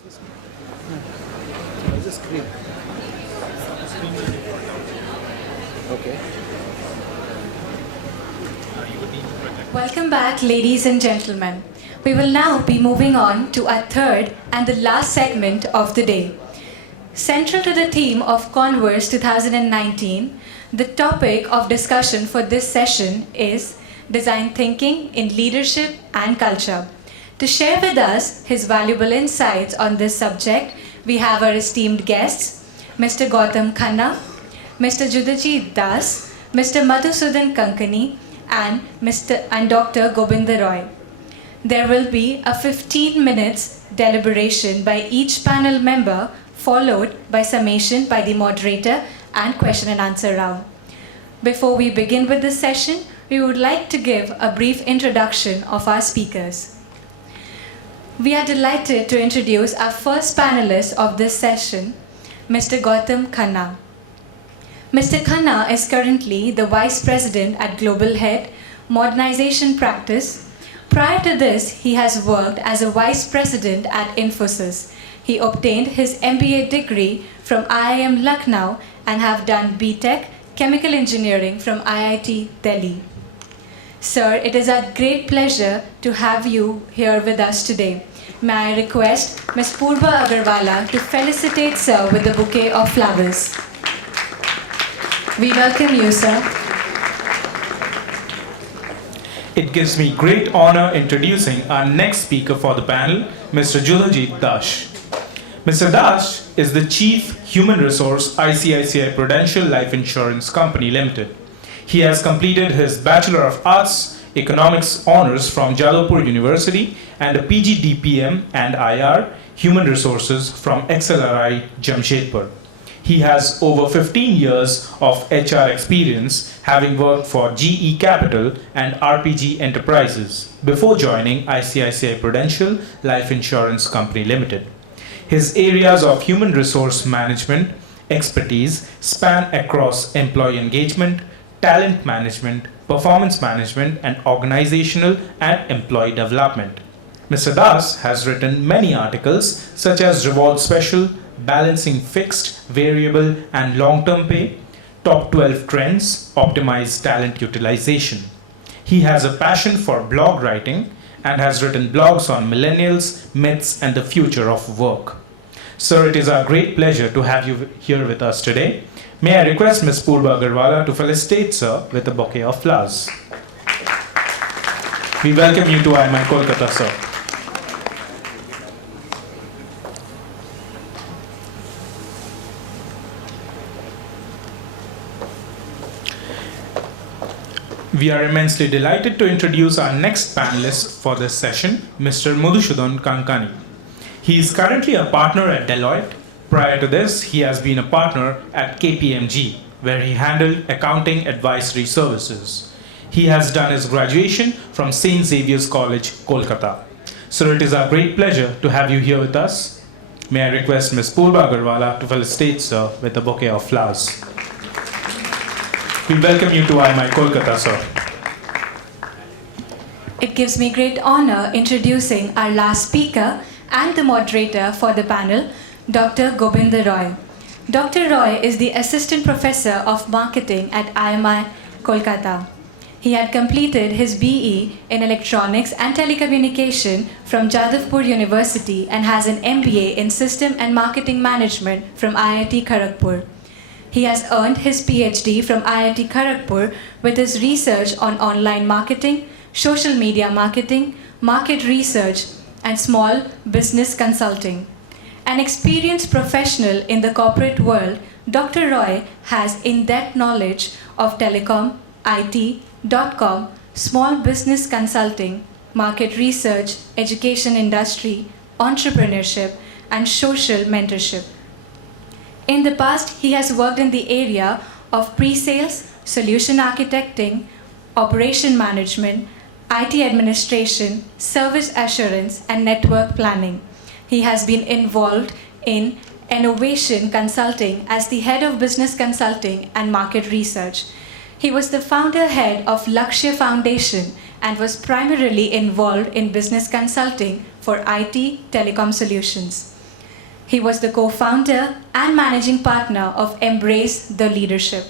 Where's the screen? Okay. Welcome back, ladies and gentlemen. We will now be moving on to our third and the last segment of the day. Central to the theme of Converse 2019, the topic of discussion for this session is design thinking in leadership and culture. To share with us his valuable insights on this subject, we have our esteemed guests, Mr. Gautam Khanna, Mr. Judhajit, Mr. Madhu Kankani, and Dr. Gobinda. There will be a 15 minutes deliberation by each panel member, followed by summation by the moderator and question and answer round. Before we begin with this session, we would like to give a brief introduction of our speakers. We are delighted to introduce our first panelist of this session, Mr. Gautam Khanna. Mr. Khanna is currently the Vice President at Global Head, Modernization Practice. Prior to this, he has worked as a Vice President at Infosys. He obtained his MBA degree from IIM Lucknow and have done BTech Chemical Engineering from IIT Delhi. Sir, it is a great pleasure to have you here with us today. May I request Ms. Purba Agarwala to felicitate Sir with a bouquet of flowers. We welcome you, sir. It gives me great honor introducing our next speaker for the panel, Mr. Judhajit. Mr. Das is the Chief Human Resource ICICI Prudential Life Insurance Company Limited. He has completed his Bachelor of Arts Economics Honours from Jadavpur University and a PG DPM and IR Human Resources from XLRI Jamshedpur. He has over 15 years of HR experience, having worked for GE Capital and RPG Enterprises before joining ICICI Prudential Life Insurance Company Limited. His areas of human resource management expertise span across employee engagement, talent management, performance management, and organizational and employee development. Mr. Das has written many articles such as Revolve Special, Balancing Fixed, Variable, and Long-Term Pay, Top 12 Trends, Optimized Talent Utilization. He has a passion for blog writing and has written blogs on millennials, myths, and the future of work. Sir, it is our great pleasure to have you here with us today. May I request Ms. Purba Agarwala to felicitate Sir with a bouquet of flowers. We welcome you to IMIK Kolkata, sir. We are immensely delighted to introduce our next panelist for this session, Mr. Madhu Kankani. He is currently a partner at Deloitte. Prior to this, he has been a partner at KPMG, where he handled accounting advisory services. He has done his graduation from St. Xavier's College, Kolkata. Sir, it is our great pleasure to have you here with us. May I request Ms. Purba Agarwala to felicitate Sir with a bouquet of flowers. We welcome you to IMIK Kolkata, sir. It gives me great honor introducing our last speaker and the moderator for the panel, Dr. Gobinda. Dr. Roy is the Assistant Professor of Marketing at IMIK Kolkata. He had completed his BE in Electronics and Telecommunication from Jadavpur University and has an MBA in System and Marketing Management from IIT Kharagpur. He has earned his PhD from IIT Kharagpur with his research on online marketing, social media marketing, market research, and small business consulting. An experienced professional in the corporate world, Dr. Roy has in-depth knowledge of telecom, IT, .com, small business consulting, market research, education industry, entrepreneurship, and social mentorship. In the past, he has worked in the area of pre-sales, solution architecting, operation management, IT administration, service assurance, and network planning. He has been involved in innovation consulting as the head of business consulting and market research. He was the founder head of Lakshya Foundation and was primarily involved in business consulting for IT telecom solutions. He was the co-founder and managing partner of Embrace the Leadership.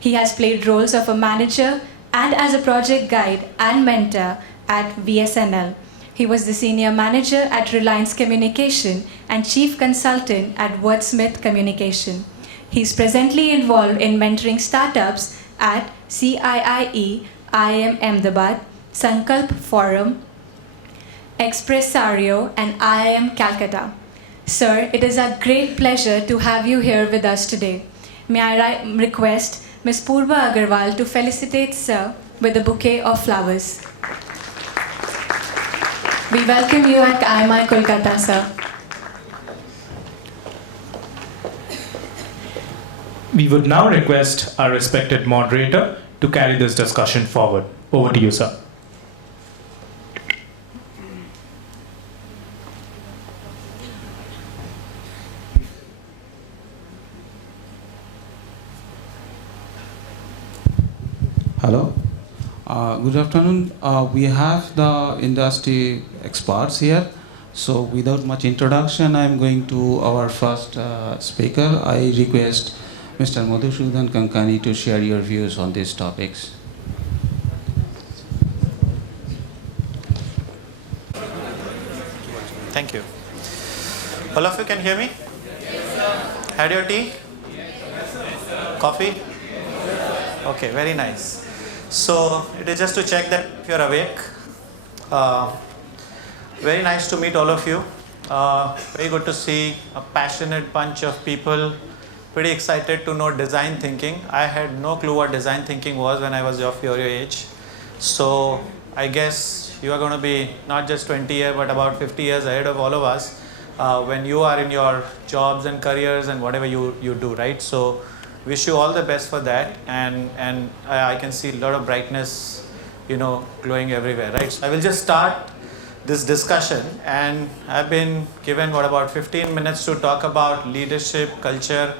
He has played roles of a manager and as a project guide and mentor at VSNL. He was the senior manager at Reliance Communication and chief consultant at Wordsmith Communication. He is presently involved in mentoring startups at CIIE, IIM Ahmedabad, Sankalp Forum, Expressario, and IIM Calcutta. Sir, it is a great pleasure to have you here with us today. May I request Ms. Purva Agarwal to felicitate Sir with a bouquet of flowers. We welcome you at IMIK Kolkata, sir. We would now request our respected moderator to carry this discussion forward. Over to you, sir. Hello. Good afternoon. We have the industry experts here. So without much introduction, I'm going to our first speaker. I request Mr. Madhu Kankani to share your views on these topics. Thank you. All of you can hear me? Yes, sir. Had your tea? Yes, sir. Coffee? Okay, very nice. So it is just to check that if you're awake. Very nice to meet all of you. Very good to see a passionate bunch of people. Pretty excited to know design thinking. I had no clue what design thinking was when I was of your age. So I guess you are going to be not just 20 years but about 50 years ahead of all of us when you are in your jobs and careers and whatever you do, right? So wish you all the best for that, and I can see a lot of brightness, glowing everywhere, right? So I will just start this discussion, and I've been given about 15 minutes to talk about leadership, culture,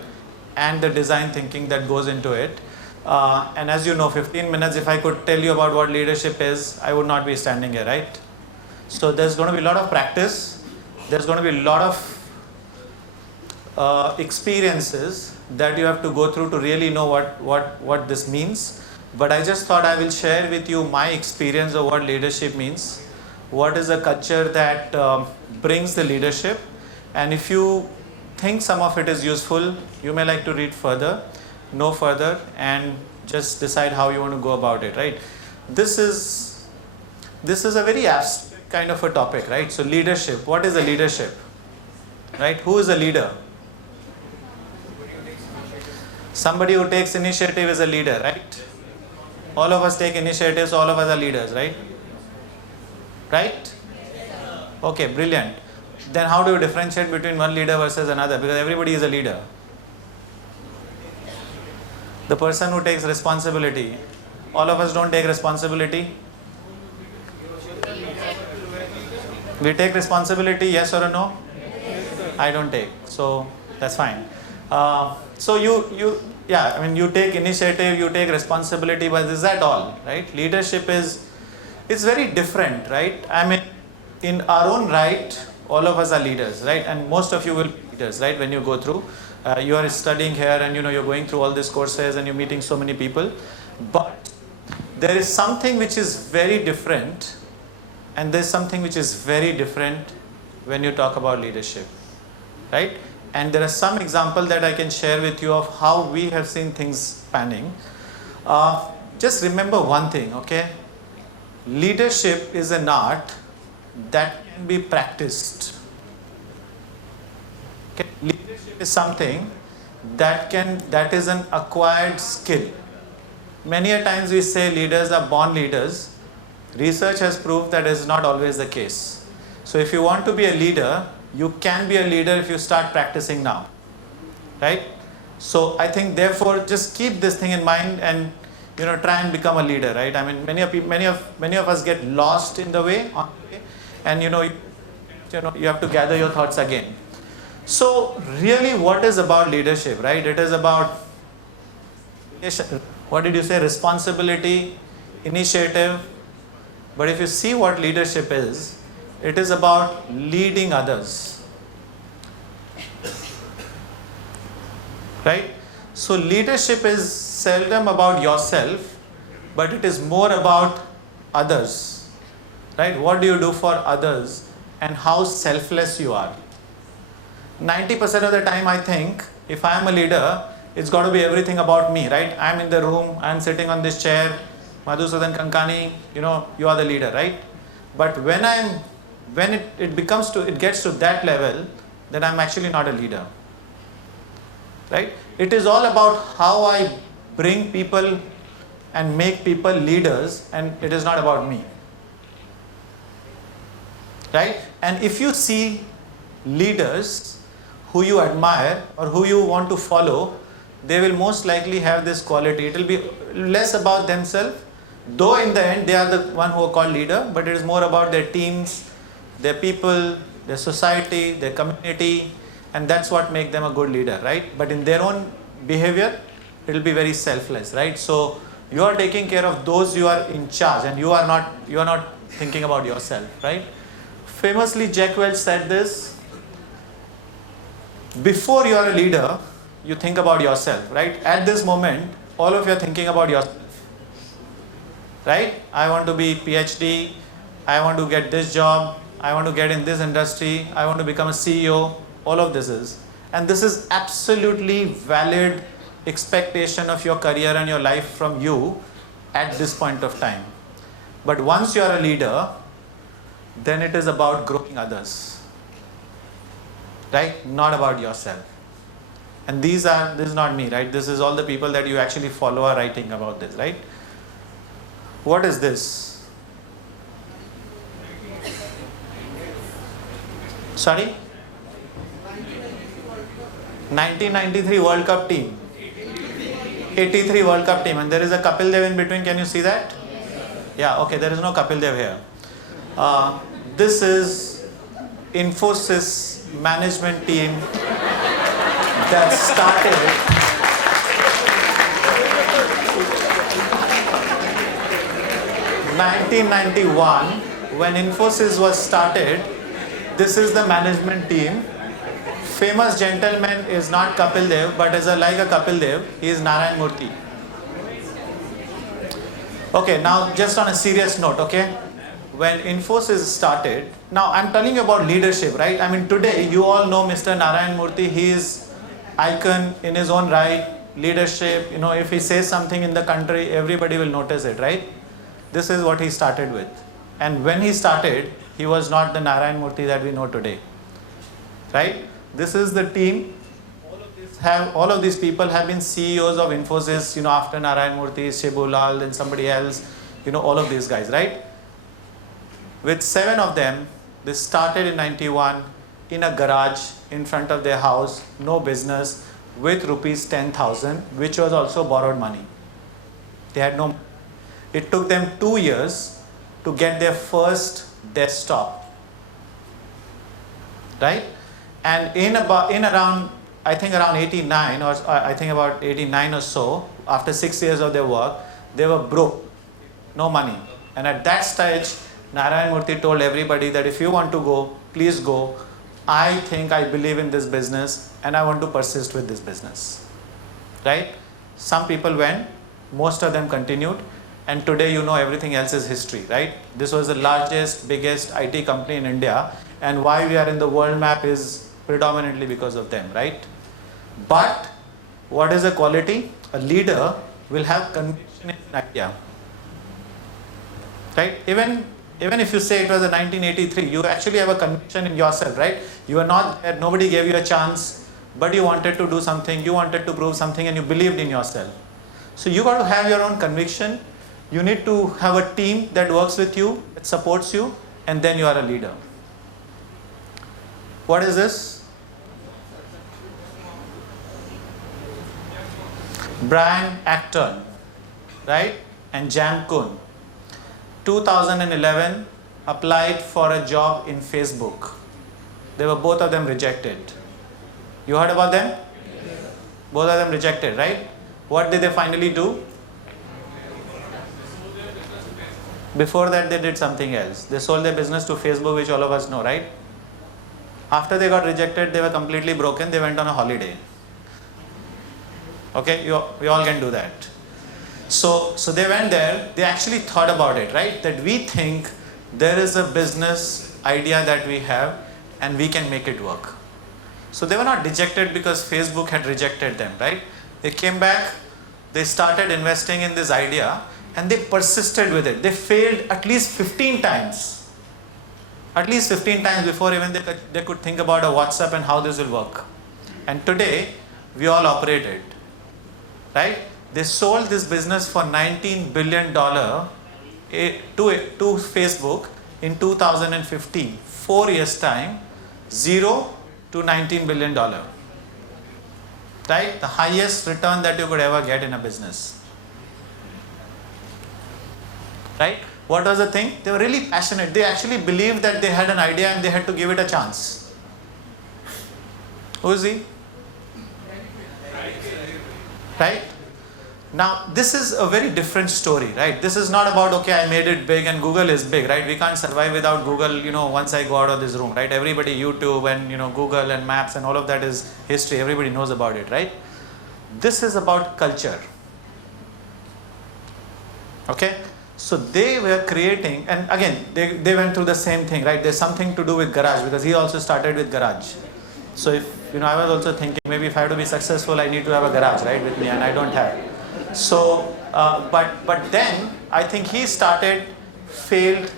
and the design thinking that goes into it. And as you know, 15 minutes, if I could tell you about what leadership is, I would not be standing here, right? So there's going to be a lot of practice. There's going to be a lot of experiences that you have to go through to really know what this means. But I just thought I will share with you my experience of what leadership means. What is a culture that brings the leadership? And if you think some of it is useful, you may like to read further, know further, and just decide how you want to go about it, right? This is a very abstract kind of a topic, right? So leadership, what is a leadership, right? Who is a leader? Somebody who takes initiative is a leader, right? All of us take initiatives, all of us are leaders, right? Right? Okay, brilliant. Then how do you differentiate between one leader versus another? Because everybody is a leader. The person who takes responsibility. All of us don't take responsibility. We take responsibility, yes or no? I don't take. So that's fine. So you take initiative, you take responsibility, but is that all, right? Leadership it's very different, right? I mean, in our own right, all of us are leaders, right? And most of you will be leaders, right? When you go through, you are studying here and you're going through all these courses and you're meeting so many people. But there is something which is very different, and there's something which is very different when you talk about leadership, right? And there are some examples that I can share with you of how we have seen things panning. Just remember one thing, okay? Leadership is an art that can be practiced. Okay? Leadership is something that is an acquired skill. Many a times we say leaders are born leaders. Research has proved that is not always the case. So if you want to be a leader, you can be a leader if you start practicing now, right? So I think therefore just keep this thing in mind and try and become a leader, right? I mean, many of us get lost in the way, and you have to gather your thoughts again. So really, what is about leadership, right? It is about, what did you say? Responsibility, initiative. But if you see what leadership is, it is about leading others. right? So leadership is seldom about yourself, but it is more about others, right? What do you do for others and how selfless you are. 90% of the time I think if I am a leader, it's got to be everything about me, right? I'm in the room, I'm sitting on this chair, Madhu, Kankani, you are the leader, right? But when it gets to that level, then I'm actually not a leader, right? It is all about how I bring people and make people leaders, and it is not about me, right? And if you see leaders who you admire or who you want to follow, they will most likely have this quality. It will be less about themselves, though in the end they are the one who are called leader, but it is more about their teams, their people, their society, their community, and that's what makes them a good leader, right? But in their own behavior, it will be very selfless, right? So you are taking care of those you are in charge, and you are not thinking about yourself, right? Famously, Jack Welch said this: before you are a leader, you think about yourself, right? At this moment, all of you are thinking about yourself, right? I want to be PhD, I want to get this job, I want to get in this industry, I want to become a CEO, all of this is. And this is absolutely valid expectation of your career and your life from you at this point of time. But once you are a leader, then it is about growing others, right? Not about yourself. And this is not me, right? This is all the people that you actually follow are writing about this, right? What is this? Sorry? 1993 World Cup team. 83 World Cup team. And there is a Kapil Dev in between. Can you see that? Yeah, okay. There is no Kapil Dev here. This is Infosys management team that started in 1991 when Infosys was started. This is the management team. Famous gentleman is not Kapil Dev, but is like a Kapil Dev. He is Narayan Murthy. Okay, now just on a serious note, okay? When Infosys started, now I'm telling you about leadership, right? I mean, today you all know Mr. Narayan Murthy. He is icon in his own right, leadership. If he says something in the country, everybody will notice it, right? This is what he started with. And when he started, he was not the Narayan Murthy that we know today, right? This is the team. All of these people have been CEOs of Infosys, after Narayan Murthy, Shibu Lal, and somebody else, all of these guys, right? With 7 of them, they started in 91 in a garage in front of their house, no business, with rupees 10,000, which was also borrowed money. They had no. It took them 2 years to get their first desktop, right? And in around 89 or I think about 89 or so, after 6 years of their work, they were broke, no money. And at that stage, Narayan Murthy told everybody that if you want to go, please go. I believe in this business and I want to persist with this business, right? Some people went, most of them continued, and today everything else is history, right? This was the largest, biggest IT company in India, and why we are in the world map is predominantly because of them, right? But what is a quality? A leader will have conviction in an idea, right? Even if you say it was a 1983, you actually have a conviction in yourself, right? You are not there, nobody gave you a chance, but you wanted to do something, you wanted to prove something, and you believed in yourself. So you got to have your own conviction. You need to have a team that works with you, that supports you, and then you are a leader. What is this? Brian Acton, right? And Jan Kuhn. 2011 applied for a job in Facebook. They were both of them rejected. You heard about them? Both of them rejected, right? What did they finally do? Before that, they did something else. They sold their business to Facebook, which all of us know, right? After they got rejected, they were completely broken. They went on a holiday. Okay, we all can do that. So they went there, they actually thought about it, right? That we think there is a business idea that we have and we can make it work. So they were not dejected because Facebook had rejected them, right? They came back, they started investing in this idea and they persisted with it. They failed at least 15 times. At least 15 times before even they could think about a WhatsApp and how this will work. And today, we all operate it, right? They sold this business for $19 billion to Facebook in 2015. 4 years time, 0 to $19 billion. Right? The highest return that you could ever get in a business. Right? What was the thing? They were really passionate. They actually believed that they had an idea and they had to give it a chance. Who is he? Right? Now, this is a very different story, right? This is not about, okay, I made it big and Google is big, right? We can't survive without Google, once I go out of this room, right? Everybody, YouTube and, Google and Maps and all of that is history. Everybody knows about it, right? This is about culture. Okay? So they were creating, and again, they went through the same thing, right? There's something to do with garage because he also started with garage. So if, I was also thinking maybe if I have to be successful, I need to have a garage, right, with me, and I don't have. So, but then I think he started, failed,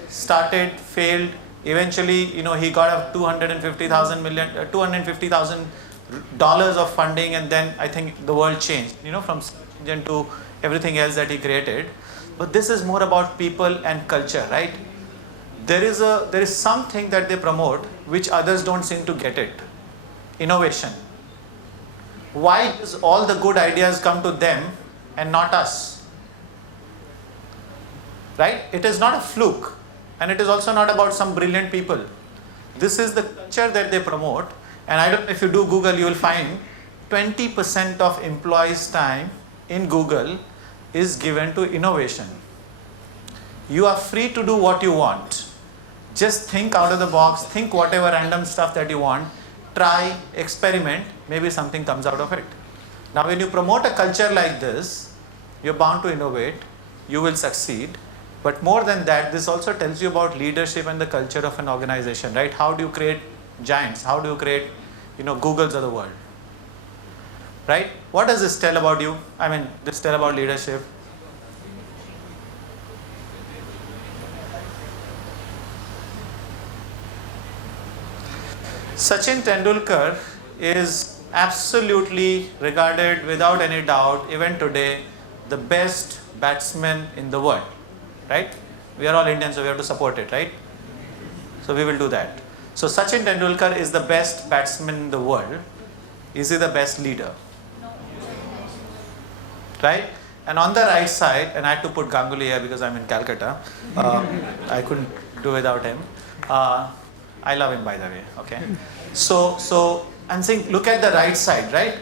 eventually, he got a $250,000 of funding, and then I think the world changed, from engine to everything else that he created. But this is more about people and culture, right? There is something that they promote which others don't seem to get it. Innovation. Why does all the good ideas come to them and not us? Right? It is not a fluke, and it is also not about some brilliant people. This is the culture that they promote, and I don't know if you do Google, you will find 20% of employees' time in Google is given to innovation. You are free to do what you want. Just think out of the box, think whatever random stuff that you want, try, experiment, maybe something comes out of it. Now when you promote a culture like this, you're bound to innovate, you will succeed. But more than that, this also tells you about leadership and the culture of an organization, right? How do you create giants? How do you create, Googles of the world? Right? What does this tell about you? This tell about leadership. Sachin Tendulkar is absolutely regarded without any doubt, even today, the best batsman in the world, right? We are all Indians, so we have to support it, right? So we will do that. So Sachin Tendulkar is the best batsman in the world. Is he the best leader? Right? And on the right side, and I had to put Ganguly here because I'm in Calcutta. I couldn't do without him. I love him, by the way. Okay. So I'm saying, look at the right side, right?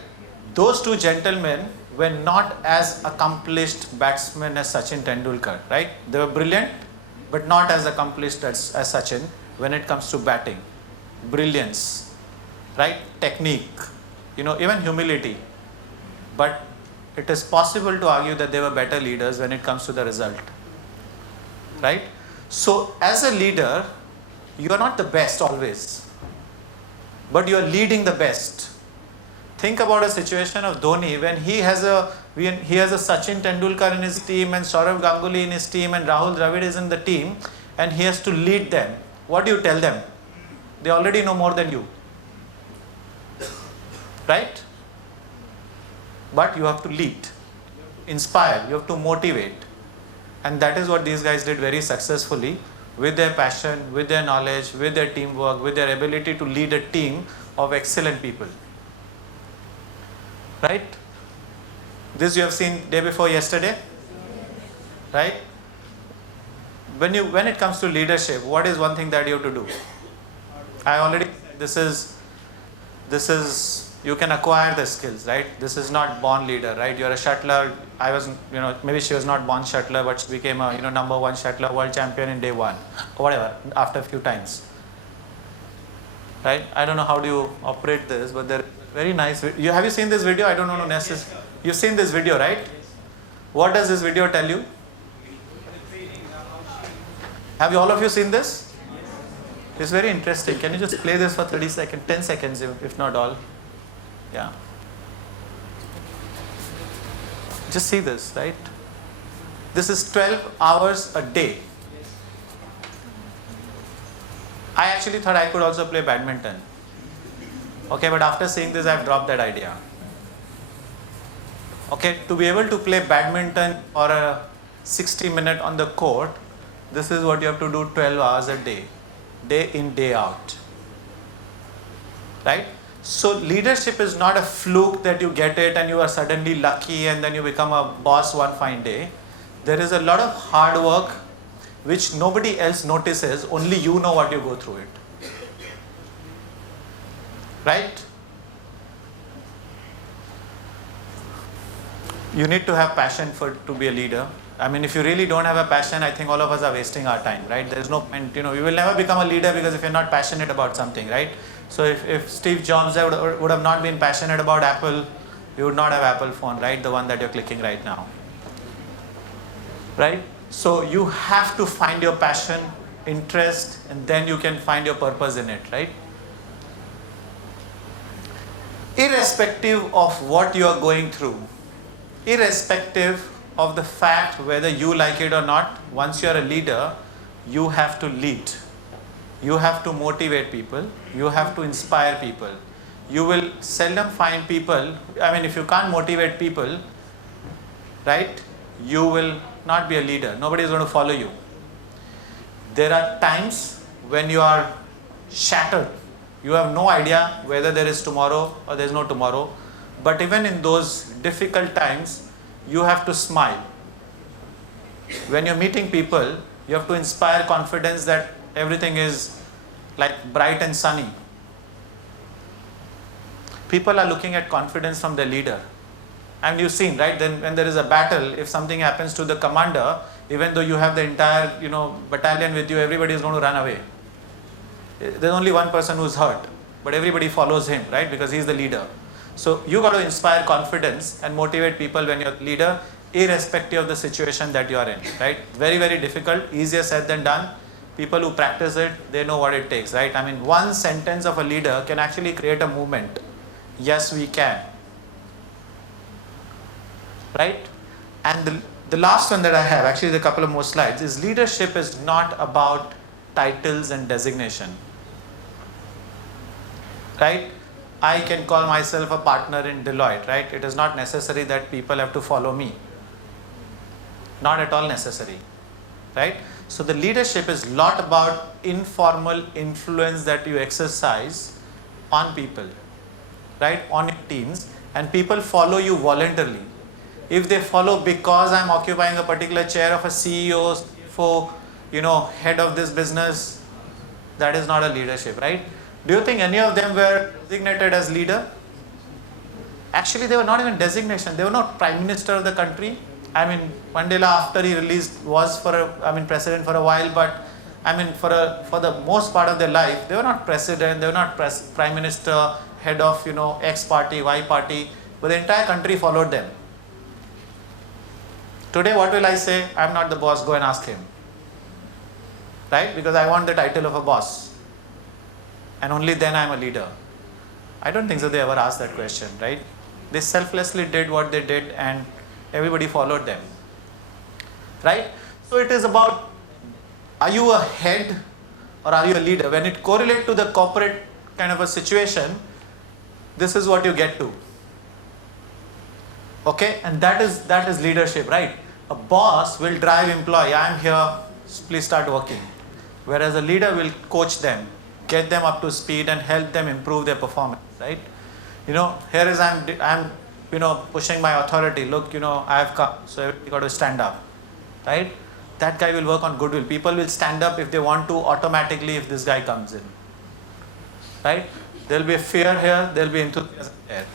Those two gentlemen were not as accomplished batsmen as Sachin Tendulkar, right? They were brilliant, but not as accomplished as Sachin when it comes to batting. Brilliance, right? Technique, even humility. But it is possible to argue that they were better leaders when it comes to the result, right? So as a leader, you are not the best always, but you are leading the best. Think about a situation of Dhoni when he has a Sachin Tendulkar in his team and Saurav Ganguly in his team and Rahul Dravid is in the team and he has to lead them. What do you tell them? They already know more than you, right? But you have to lead, inspire, you have to motivate, and that is what these guys did very successfully. With their passion, with their knowledge, with their teamwork, with their ability to lead a team of excellent people. Right? This you have seen day before yesterday. Right? When it comes to leadership, what is one thing that you have to do? I already said this is you can acquire the skills, right? This is not born leader, right? You're a shuttler. I was, maybe she was not born shuttler, but she became a, number one shuttler, world champion in day one, or whatever, after a few times, right? I don't know how do you operate this, but they're very nice. Have you seen this video? I don't know, You've seen this video, right? What does this video tell you? Have you all of you seen this? It's very interesting. Can you just play this for 30 seconds, 10 seconds if not all? Yeah. Just see this, right? This is 12 hours a day. I actually thought I could also play badminton. Okay, but after seeing this, I've dropped that idea. Okay, to be able to play badminton or a 60-minute on the court, this is what you have to do 12 hours a day in, day out. Right? So leadership is not a fluke that you get it and you are suddenly lucky and then you become a boss one fine day. There is a lot of hard work which nobody else notices, only you know what you go through it. Right? You need to have passion to be a leader. I mean, if you really don't have a passion, I think all of us are wasting our time, right? There's no point, you will never become a leader because if you're not passionate about something, right? So if Steve Jobs would have not been passionate about Apple, you would not have Apple phone, right? The one that you're clicking right now. Right? So you have to find your passion, interest, and then you can find your purpose in it, right? Irrespective of what you are going through, irrespective of the fact whether you like it or not, once you are a leader, you have to lead. You have to motivate people. You have to inspire people. You will seldom find people, I mean, if you can't motivate people, right, you will not be a leader. Nobody is going to follow you. There are times when you are shattered. You have no idea whether there is tomorrow or there is no tomorrow. But even in those difficult times, you have to smile. When you're meeting people, you have to inspire confidence that everything is like bright and sunny. People are looking at confidence from their leader. And you've seen, right, then when there is a battle, if something happens to the commander, even though you have the entire, battalion with you, everybody is going to run away. There's only one person who's hurt, but everybody follows him, right, because he's the leader. So you got to inspire confidence and motivate people when you're a leader, irrespective of the situation that you are in, right? Very, very difficult, easier said than done. People who practice it, they know what it takes, right? I mean, one sentence of a leader can actually create a movement. Yes, we can. Right? And the last one that I have, actually a couple of more slides, is leadership is not about titles and designation. Right? I can call myself a partner in Deloitte, right? It is not necessary that people have to follow me. Not at all necessary. Right? So the leadership is a lot about informal influence that you exercise on people, right? On your teams, and people follow you voluntarily. If they follow because I'm occupying a particular chair of a CEO, CFO, head of this business, that is not a leadership, right? Do you think any of them were designated as leader? Actually, they were not even designation. They were not prime minister of the country. I mean, Mandela, after he released, was president for a while, but I mean, for the most part of their life, they were not president, they were not prime minister, head of, X party, Y party, but the entire country followed them. Today, what will I say? I'm not the boss, go and ask him. Right? Because I want the title of a boss. And only then I'm a leader. I don't think so they ever asked that question, right? They selflessly did what they did and everybody followed them. Right? So it is about, are you a head or are you a leader? When it correlates to the corporate kind of a situation, this is what you get to. Okay, and that is leadership, right? A boss will drive employee, I'm here, please start working. Whereas a leader will coach them, get them up to speed and help them improve their performance, right? Here is I'm pushing my authority. Look, I have come, so you got to stand up, right? That guy will work on goodwill. People will stand up if they want to automatically if this guy comes in, right? There will be a fear here, there will be enthusiasm there.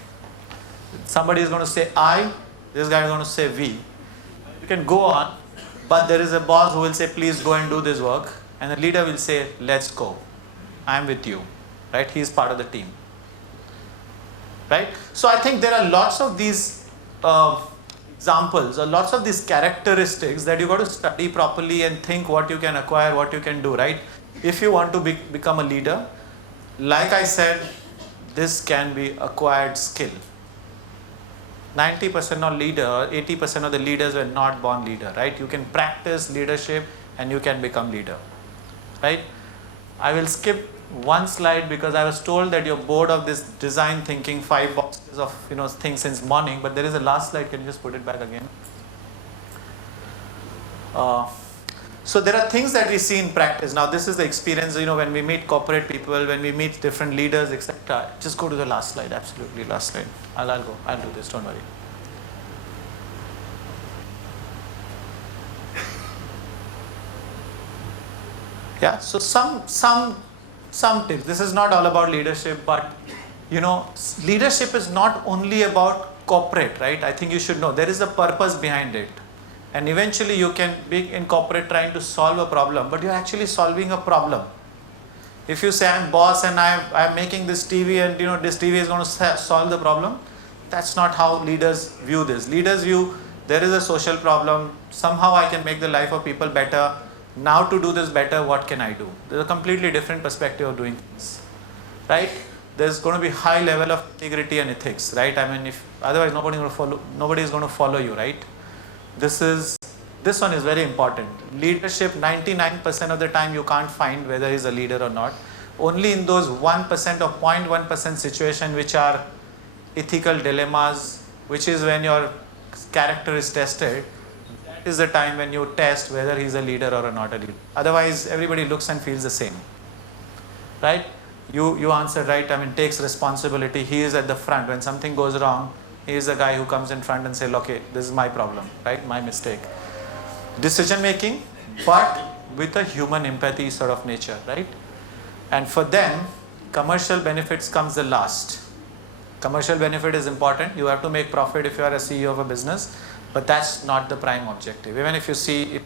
Somebody is going to say I, this guy is going to say we. You can go on, but there is a boss who will say please go and do this work, and the leader will say let's go, I am with you, right? He is part of the team, right? So I think there are lots of these examples or lots of these characteristics that you got to study properly and think what you can acquire, what you can do, right? If you want to become a leader, like I said, this can be acquired skill. 90% of leader, 80% of the leaders were not born leader, right? You can practice leadership and you can become leader, right? I will skip one slide because I was told that you're bored of this design thinking, 5 boxes of things since morning, but there is a last slide. Can you just put it back again? So there are things that we see in practice. Now this is the experience, when we meet corporate people, when we meet different leaders, etc. Just go to the last slide, absolutely last slide. I'll do this, don't worry. Yeah, so some tips. This is not all about leadership, but leadership is not only about corporate, right? I think you should know there is a purpose behind it. And eventually you can be in corporate trying to solve a problem, but you're actually solving a problem. If you say I'm boss and I'm making this TV and this TV is going to solve the problem, that's not how leaders view this. Leaders view there is a social problem, somehow I can make the life of people better. Now to do this better, what can I do? There's a completely different perspective of doing things, right? There's going to be high level of integrity and ethics, right? I mean, if otherwise nobody is going to follow you, right? This one is very important. Leadership, 99% of the time you can't find whether he's a leader or not. Only in those 1% or 0.1% situation which are ethical dilemmas, which is when your character is tested, that is the time when you test whether he's a leader or not a leader. Otherwise, everybody looks and feels the same, right? You answered right. I mean, takes responsibility. He is at the front. When something goes wrong, he is the guy who comes in front and says, okay, this is my problem, right? My mistake. Decision making, but with a human empathy sort of nature, right? And for them, commercial benefits comes the last. Commercial benefit is important. You have to make profit if you are a CEO of a business, but that's not the prime objective. Even if you see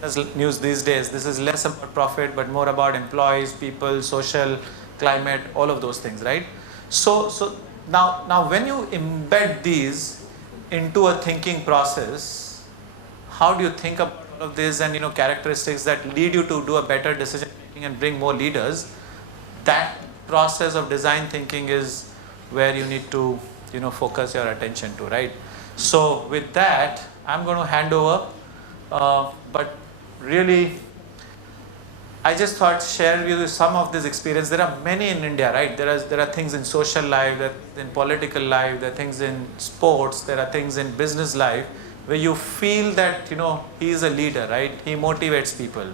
business news these days, this is less about profit, but more about employees, people, social, climate, all of those things, right? So now when you embed these into a thinking process, how do you think about all of this and characteristics that lead you to do a better decision making and bring more leaders? That process of design thinking is where you need to focus your attention to, right? So with that, I'm going to hand over, but really I just thought share with you some of this experience. There are many in India, right? There are things in social life, there are in political life, there are things in sports, there are things in business life where you feel that he is a leader, right? He motivates people.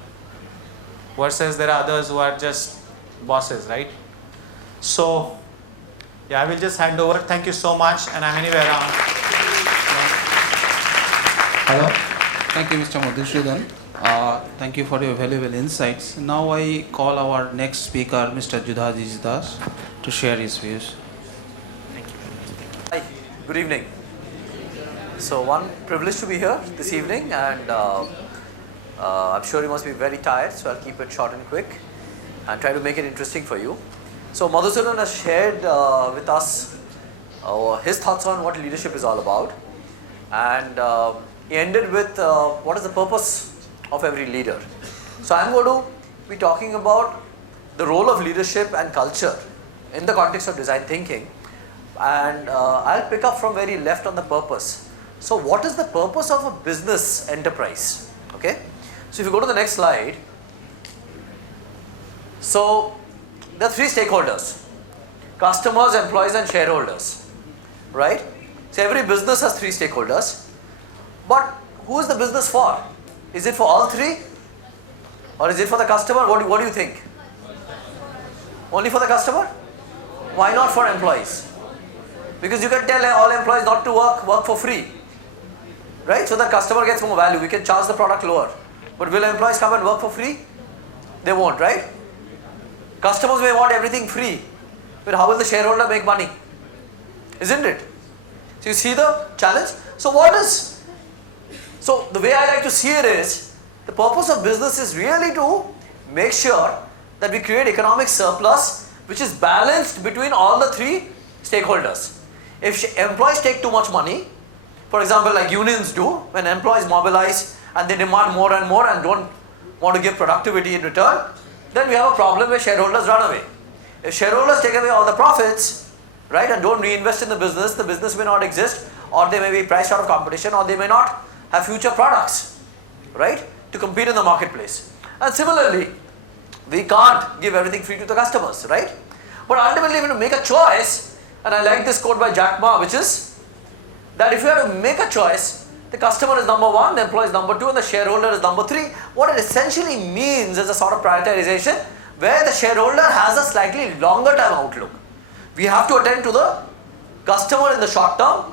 Versus there are others who are just bosses, right? So yeah, I will just hand over. Thank you so much, and I'm anywhere around. Hello. Thank you, Mr. Madhu. Thank you for your valuable insights. Now I call our next speaker, Mr. Judhajit, to share his views. Thank you. Hi, good evening. So one privilege to be here this evening, and I'm sure you must be very tired, so I'll keep it short and quick and try to make it interesting for you. So Madhu has shared with us his thoughts on what leadership is all about, and he ended with what is the purpose of every leader. So I'm going to be talking about the role of leadership and culture in the context of design thinking, and I'll pick up from where he left on the purpose. So what is the purpose of a business enterprise? Okay, so if you go to the next slide, so there are 3 stakeholders: customers, employees and shareholders, right? So every business has 3 stakeholders, but who is the business for? Is it for all 3? Or is it for the customer? What do you think? Only for the customer? Why not for employees? Because you can tell all employees not to work for free, right? So the customer gets more value. We can charge the product lower. But will employees come and work for free? They won't, right? Customers may want everything free, but how will the shareholder make money? Isn't it? So you see the challenge? So the way I like to see it is, the purpose of business is really to make sure that we create economic surplus which is balanced between all the 3 stakeholders. If employees take too much money, for example, like unions do, when employees mobilize and they demand more and more and don't want to give productivity in return, then we have a problem where shareholders run away. If shareholders take away all the profits, right, and don't reinvest in the business may not exist, or they may be priced out of competition, or they may not have future products, right, to compete in the marketplace. And similarly, we can't give everything free to the customers, right? But ultimately, we have to make a choice, and I like this quote by Jack Ma, which is that if you have to make a choice, the customer is number one, the employee is number two, and the shareholder is number three. What it essentially means is a sort of prioritization where the shareholder has a slightly longer term outlook. We have to attend to the customer in the short term,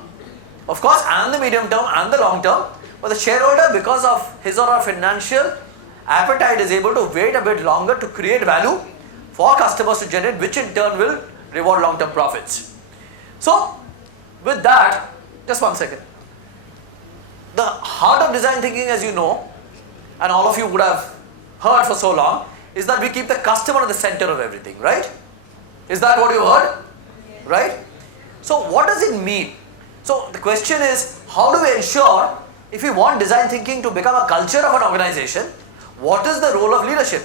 of course, and the medium term and the long term, but the shareholder, because of his or her financial appetite, is able to wait a bit longer to create value for customers to generate, which in turn will reward long term profits. So, with that, just one second. The heart of design thinking, as you know, and all of you would have heard for so long, is that we keep the customer at the center of everything, right? Is that what you heard? Right? So what does it mean? So the question is, how do we ensure, if we want design thinking to become a culture of an organization, what is the role of leadership?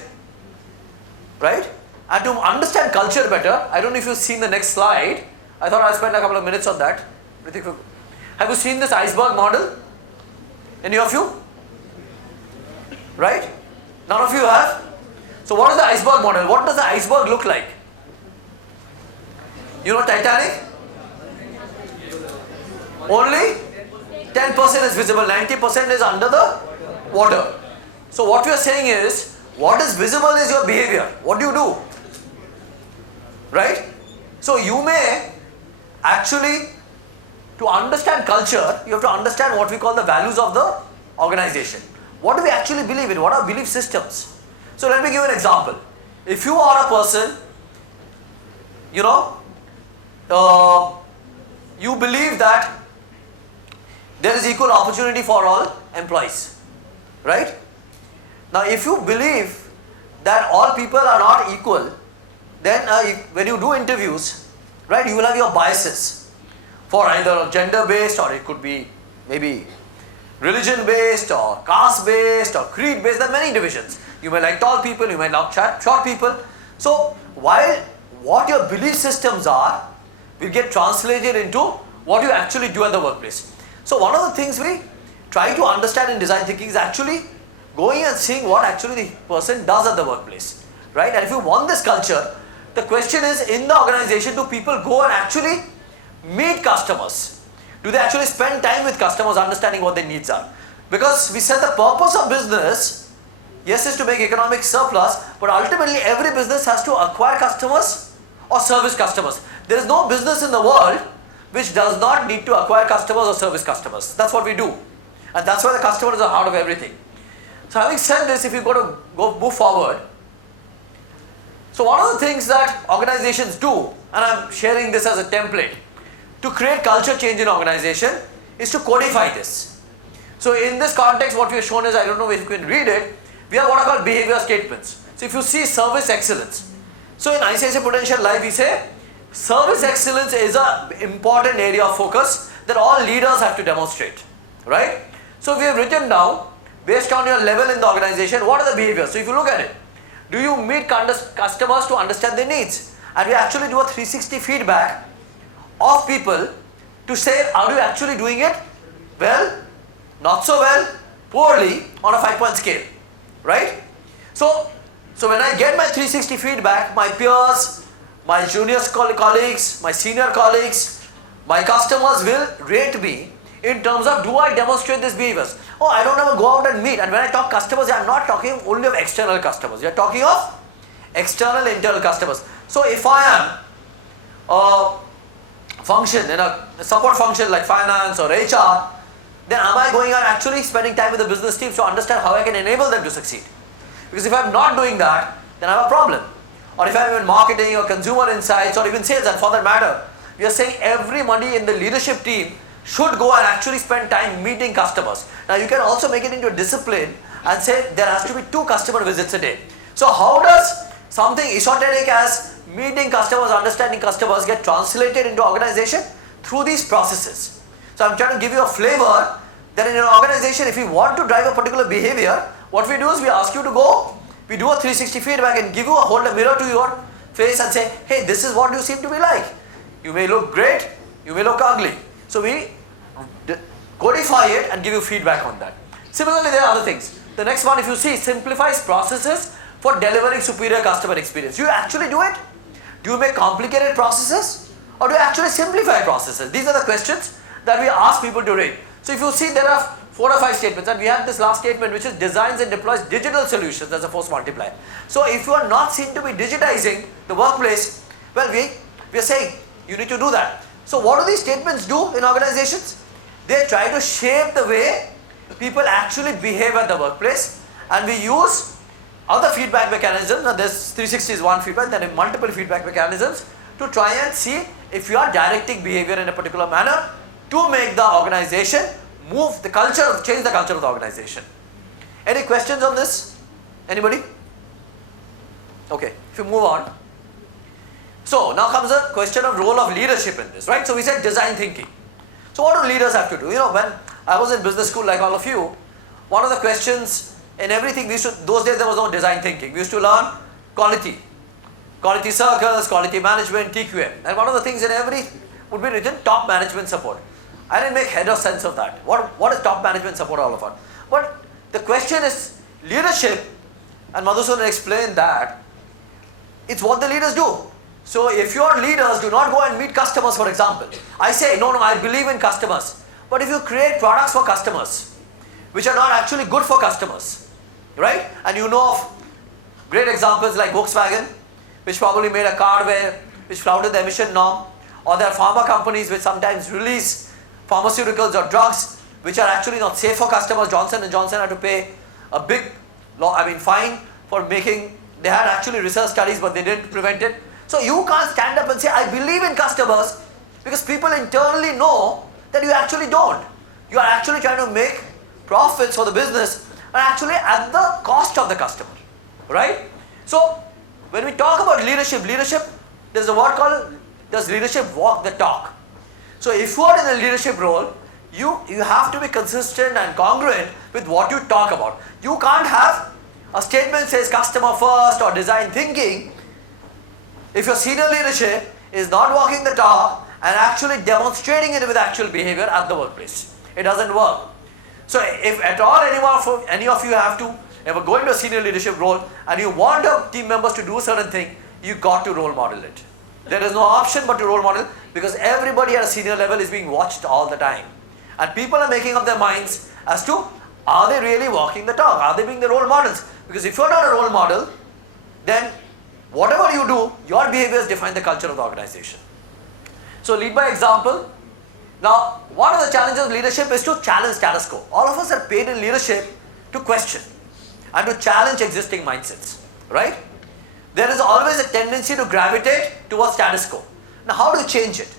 Right? And to understand culture better, I don't know if you've seen the next slide. I thought I'd spend a couple of minutes on that. Have you seen this iceberg model? Any of you? Right? None of you have? So what is the iceberg model? What does the iceberg look like? You know Titanic? Only 10% is visible, 90% is under the water. So what we are saying is, what is visible is your behavior. What do? Right? So you may actually, to understand culture, you have to understand what we call the values of the organization. What do we actually believe in? What are belief systems? So let me give you an example. If you are a person, you know, you believe that there is equal opportunity for all employees, right? Now if you believe that all people are not equal, then when you do interviews, right, you will have your biases for either gender based, or it could be maybe religion based or caste based or creed based. There are many divisions. You may like tall people, you may like short people. So while what your belief systems are will get translated into what you actually do at the workplace. So one of the things we try to understand in design thinking is actually going and seeing what actually the person does at the workplace, right? And if you want this culture, the question is, in the organization, do people go and actually meet customers? Do they actually spend time with customers, understanding what their needs are? Because we said the purpose of business, yes, is to make economic surplus, but ultimately every business has to acquire customers or service customers. There is no business in the world which does not need to acquire customers or service customers. That's what we do. And that's why the customer is the heart of everything. So having said this, if you move forward, so one of the things that organizations do, and I'm sharing this as a template, to create culture change in organization is to codify this. So in this context, what we have shown is, I don't know if you can read it, we have what are called behavior statements. So if you see service excellence, so in ICICI Prudential Life we say, service excellence is an important area of focus that all leaders have to demonstrate, right? So we have written down, based on your level in the organization, what are the behaviors? So if you look at it, do you meet customers to understand their needs? And we actually do a 360 feedback of people to say, are you actually doing it well, not so well, poorly, on a 5-point scale, right? So when I get my 360 feedback, my peers, my junior colleagues, my senior colleagues, my customers will rate me in terms of, do I demonstrate these behaviors? Oh, I don't ever go out and meet. And when I talk customers, I am not talking only of external customers. We are talking of external, internal customers. So if I am a function, in a support function like finance or HR, then am I going on actually spending time with the business teams to understand how I can enable them to succeed? Because if I'm not doing that, then I have a problem. Or if I'm in marketing or consumer insights or even sales, and for that matter, we are saying everybody in the leadership team should go and actually spend time meeting customers. Now you can also make it into a discipline and say there has to be 2 customer visits a day. So how does something esoteric as meeting customers, understanding customers get translated into organization? Through these processes. So I'm trying to give you a flavor that in an organization, if we want to drive a particular behavior, what we do is we ask you to go, we do a 360 feedback and hold a mirror to your face and say, hey, this is what you seem to be like. You may look great, you may look ugly. So we codify it and give you feedback on that. Similarly, there are other things. The next one, if you see, simplifies processes for delivering superior customer experience. Do you actually do it? Do you make complicated processes? Or do you actually simplify processes? These are the questions that we ask people to rate. So if you see, there are 4 or 5 statements, and we have this last statement which is designs and deploys digital solutions as a force multiplier. So if you are not seen to be digitizing the workplace, well, we are saying you need to do that. So what do these statements do in organizations? They try to shape the way people actually behave at the workplace, and we use other feedback mechanisms. Now this 360 is one feedback, then multiple feedback mechanisms to try and see if you are directing behavior in a particular manner to make the organization move the culture, change the culture of the organization. Any questions on this? Anybody? Okay, if you move on. So now comes the question of role of leadership in this, right? So we said design thinking. So what do leaders have to do? You know, when I was in business school like all of you, one of the questions in everything, those days there was no design thinking. We used to learn quality circles, quality management, TQM. And one of the things in every would be written top management support. I didn't make head or sense of that. What is top management support all about? But the question is leadership, and Madhu explained that it's what the leaders do. So if your leaders do not go and meet customers, for example, I say, no, I believe in customers. But if you create products for customers, which are not actually good for customers, right? And you know of great examples like Volkswagen, which probably made a car which flouted the emission norm, or there are pharma companies which sometimes release pharmaceuticals or drugs which are actually not safe for customers. Johnson & Johnson had to pay a big fine for making, they had actually research studies but they didn't prevent it. So you can't stand up and say, I believe in customers, because people internally know that you actually don't. You are actually trying to make profits for the business and actually at the cost of the customer, right? So when we talk about leadership, there's a word called, does leadership walk the talk? So if you are in a leadership role, you have to be consistent and congruent with what you talk about. You can't have a statement that says customer first or design thinking if your senior leadership is not walking the talk and actually demonstrating it with actual behavior at the workplace. It doesn't work. So if at all any of you have to ever go into a senior leadership role and you want your team members to do a certain thing, you got to role model it. There is no option but to role model, because everybody at a senior level is being watched all the time. And people are making up their minds as to, are they really walking the talk? Are they being the role models? Because if you're not a role model, then whatever you do, your behaviors define the culture of the organization. So lead by example. Now, one of the challenges of leadership is to challenge status quo. All of us are paid in leadership to question and to challenge existing mindsets, right? There is always a tendency to gravitate towards status quo. Now, how do you change it,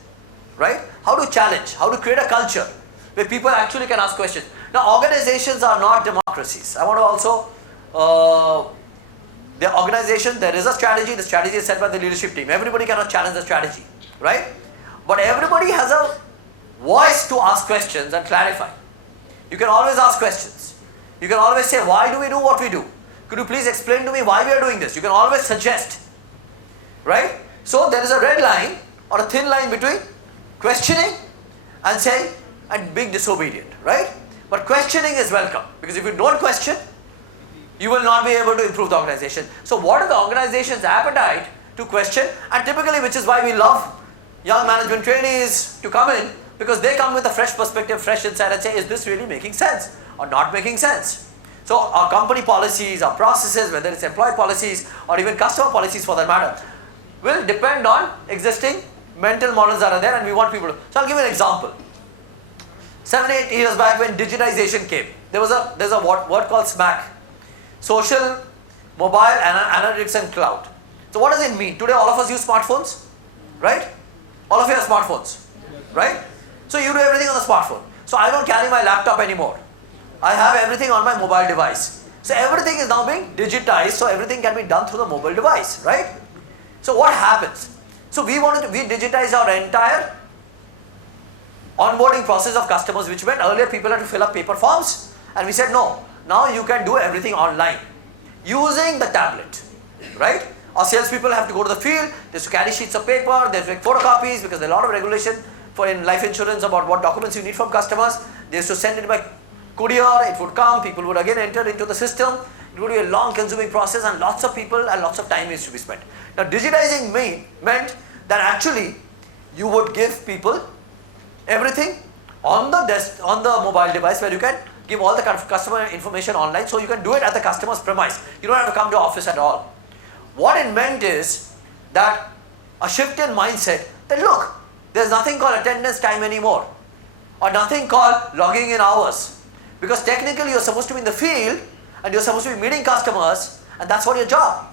right? How to challenge, how to create a culture where people actually can ask questions. Now, organizations are not democracies. I want to also, the organization, there is a strategy. The strategy is set by the leadership team. Everybody cannot challenge the strategy, right? But everybody has a voice to ask questions and clarify. You can always ask questions. You can always say, why do we do what we do? Could you please explain to me why we are doing this? You can always suggest, right? So there is a red line or a thin line between questioning and saying and being disobedient, right? But questioning is welcome, because if you don't question, you will not be able to improve the organization. So what is the organization's appetite to question? And typically, which is why we love young management trainees to come in, because they come with a fresh perspective, fresh insight, and say, is this really making sense or not making sense? So our company policies, our processes, whether it's employee policies or even customer policies for that matter, will depend on existing mental models that are there, and we want people to. So I'll give you an example. 7-8 years back when digitization came, there's a word called SMAC. Social, mobile, analytics and cloud. So what does it mean? Today all of us use smartphones, right? All of you have smartphones, right? So you do everything on the smartphone. So I don't carry my laptop anymore. I have everything on my mobile device. So everything is now being digitized, so everything can be done through the mobile device, right? So what happens? So we digitized our entire onboarding process of customers, which meant earlier people had to fill up paper forms, and we said no, now you can do everything online using the tablet, right? Our salespeople have to go to the field, they have to carry sheets of paper, they have to make photocopies because there are a lot of regulation in life insurance about what documents you need from customers. They used to send it by courier, it would come, people would again enter into the system. It would be a long consuming process and lots of people and lots of time needs to be spent. Now digitizing meant that actually you would give people everything on the desk, on the mobile device, where you can give all the customer information online, so you can do it at the customer's premise. You don't have to come to office at all. What it meant is that a shift in mindset that look, there's nothing called attendance time anymore, or nothing called logging in hours, because technically you're supposed to be in the field and you're supposed to be meeting customers, and that's what your job.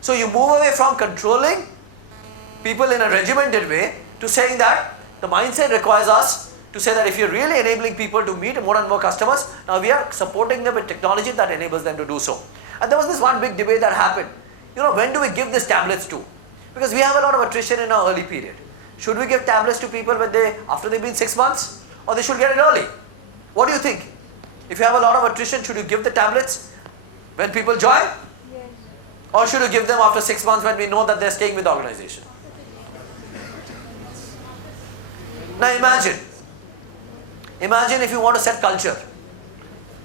So you move away from controlling people in a regimented way to saying that the mindset requires us to say that if you're really enabling people to meet more and more customers, now we are supporting them with technology that enables them to do so. And there was this one big debate that happened. When do we give these tablets to? Because we have a lot of attrition in our early period. Should we give tablets to people after they've been 6 months, or they should get it early? What do you think? If you have a lot of attrition, should you give the tablets when people join? Yes. Or should you give them after 6 months when we know that they're staying with the organization? Now imagine if you want to set culture.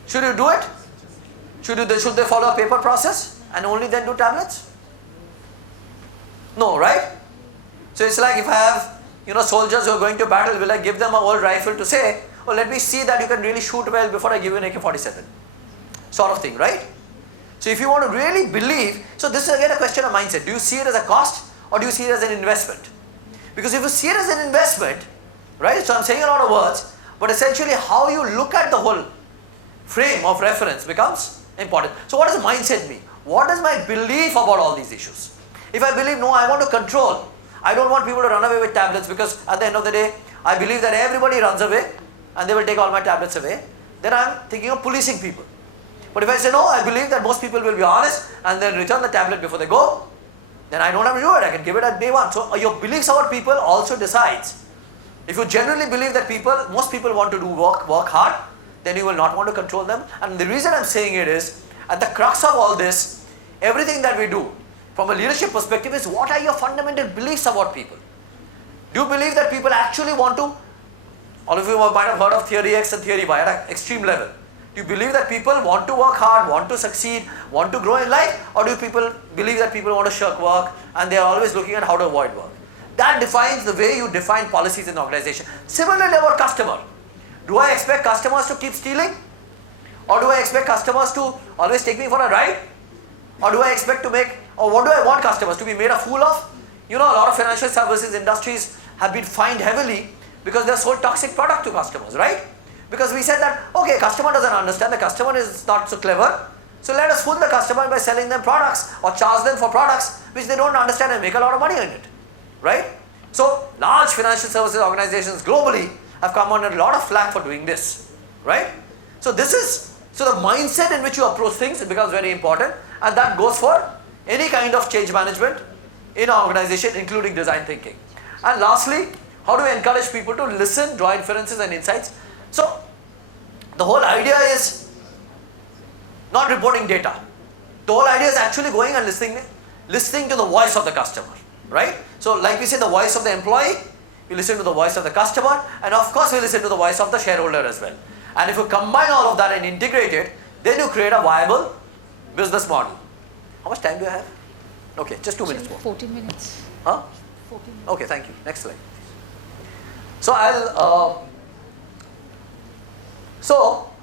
Should you do it? Should they follow a paper process and only then do tablets? No, right? So it's like if I have soldiers who are going to battle, will I give them an old rifle to say, oh, let me see that you can really shoot well before I give you an AK-47? Sort of thing, right? So if you want to really believe, so this is again a question of mindset. Do you see it as a cost or do you see it as an investment? Because if you see it as an investment, right, so I'm saying a lot of words, but essentially how you look at the whole frame of reference becomes important. So what does mindset mean? What is my belief about all these issues? If I believe, no, I want to control, I don't want people to run away with tablets, because at the end of the day, I believe that everybody runs away and they will take all my tablets away, then I'm thinking of policing people. But if I say, no, I believe that most people will be honest and then return the tablet before they go, then I don't have to do it, I can give it at day one. So your beliefs about people also decides. If you generally believe that most people want to do work hard, then you will not want to control them. And the reason I'm saying it is, at the crux of all this, everything that we do, from a leadership perspective, is what are your fundamental beliefs about people? Do you believe that people actually want to, all of you might have heard of theory X and theory Y at an extreme level. Do you believe that people want to work hard, want to succeed, want to grow in life? Or do people believe that people want to shirk work and they are always looking at how to avoid work? That defines the way you define policies in the organization. Similarly about customer. Do I expect customers to keep stealing? Or do I expect customers to always take me for a ride? Or do I expect to what do I want customers to be made a fool of? A lot of financial services industries have been fined heavily because they sold toxic product to customers, right? Because we said that, okay, customer doesn't understand, the customer is not so clever, so let us fool the customer by selling them products or charge them for products which they don't understand and make a lot of money in it, right? So large financial services organizations globally have come under a lot of flack for doing this, right? So the mindset in which you approach things, it becomes very important, and that goes for any kind of change management in an organization, including design thinking. And lastly, how do we encourage people to listen, draw inferences and insights? So the whole idea is not reporting data. The whole idea is actually going and listening to the voice of the customer, right? So like we say, the voice of the employee, we listen to the voice of the customer, and of course we listen to the voice of the shareholder as well. And if you combine all of that and integrate it, then you create a viable business model. How much time do I have? Okay, just 2 minutes more. 14 minutes. Huh? 14 minutes. Okay, thank you. Next slide. So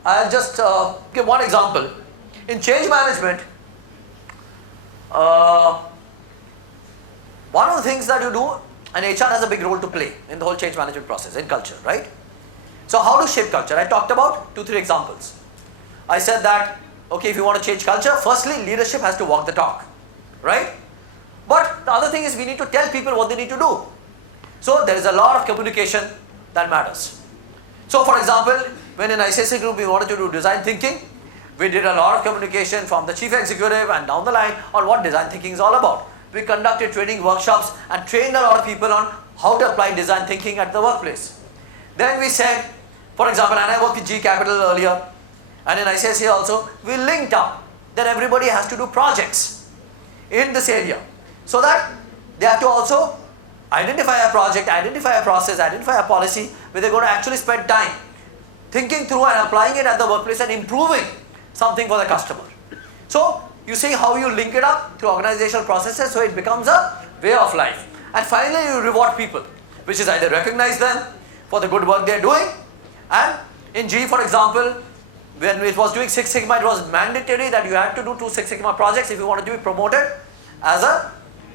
I'll just give one example. In change management, one of the things that you do, and HR has a big role to play in the whole change management process, in culture, right? So how to shape culture? I talked about 2-3 examples. I said that, okay, if you want to change culture, firstly, leadership has to walk the talk, right? But the other thing is we need to tell people what they need to do. So there is a lot of communication that matters. So for example, when in ICICI group we wanted to do design thinking, we did a lot of communication from the chief executive and down the line on what design thinking is all about. We conducted training workshops and trained a lot of people on how to apply design thinking at the workplace. Then we said, for example, and I worked with G Capital earlier, and in ICICI also, we linked up that everybody has to do projects in this area. So that they have to also identify a project, identify a process, identify a policy where they're going to actually spend time thinking through and applying it at the workplace and improving something for the customer. So you see how you link it up through organizational processes so it becomes a way of life. And finally you reward people, which is either recognize them for the good work they're doing, and in G, for example, when it was doing Six Sigma, it was mandatory that you had to do 2 Six Sigma projects if you wanted to be promoted as a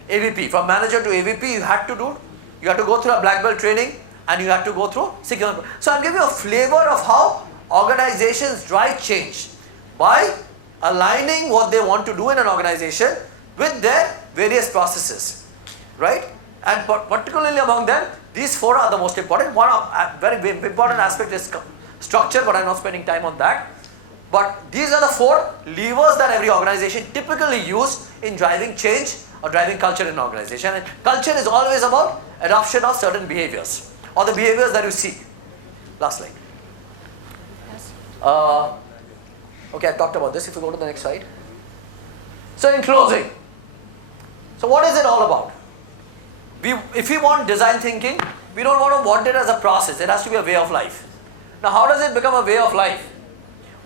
AVP. From manager to AVP, you had to go through a black belt training and you had to go through Six Sigma. So I'm giving you a flavor of how organizations drive change by aligning what they want to do in an organization with their various processes, right? And particularly among them, these 4 are the most important. One very important aspect is structure, but I'm not spending time on that. But these are the 4 levers that every organization typically use in driving change or driving culture in an organization. And culture is always about adoption of certain behaviors or the behaviors that you see. Last slide. Okay, I talked about this. If you go to the next slide. So in closing, so what is it all about? If we want design thinking, we don't want it as a process. It has to be a way of life. Now, how does it become a way of life?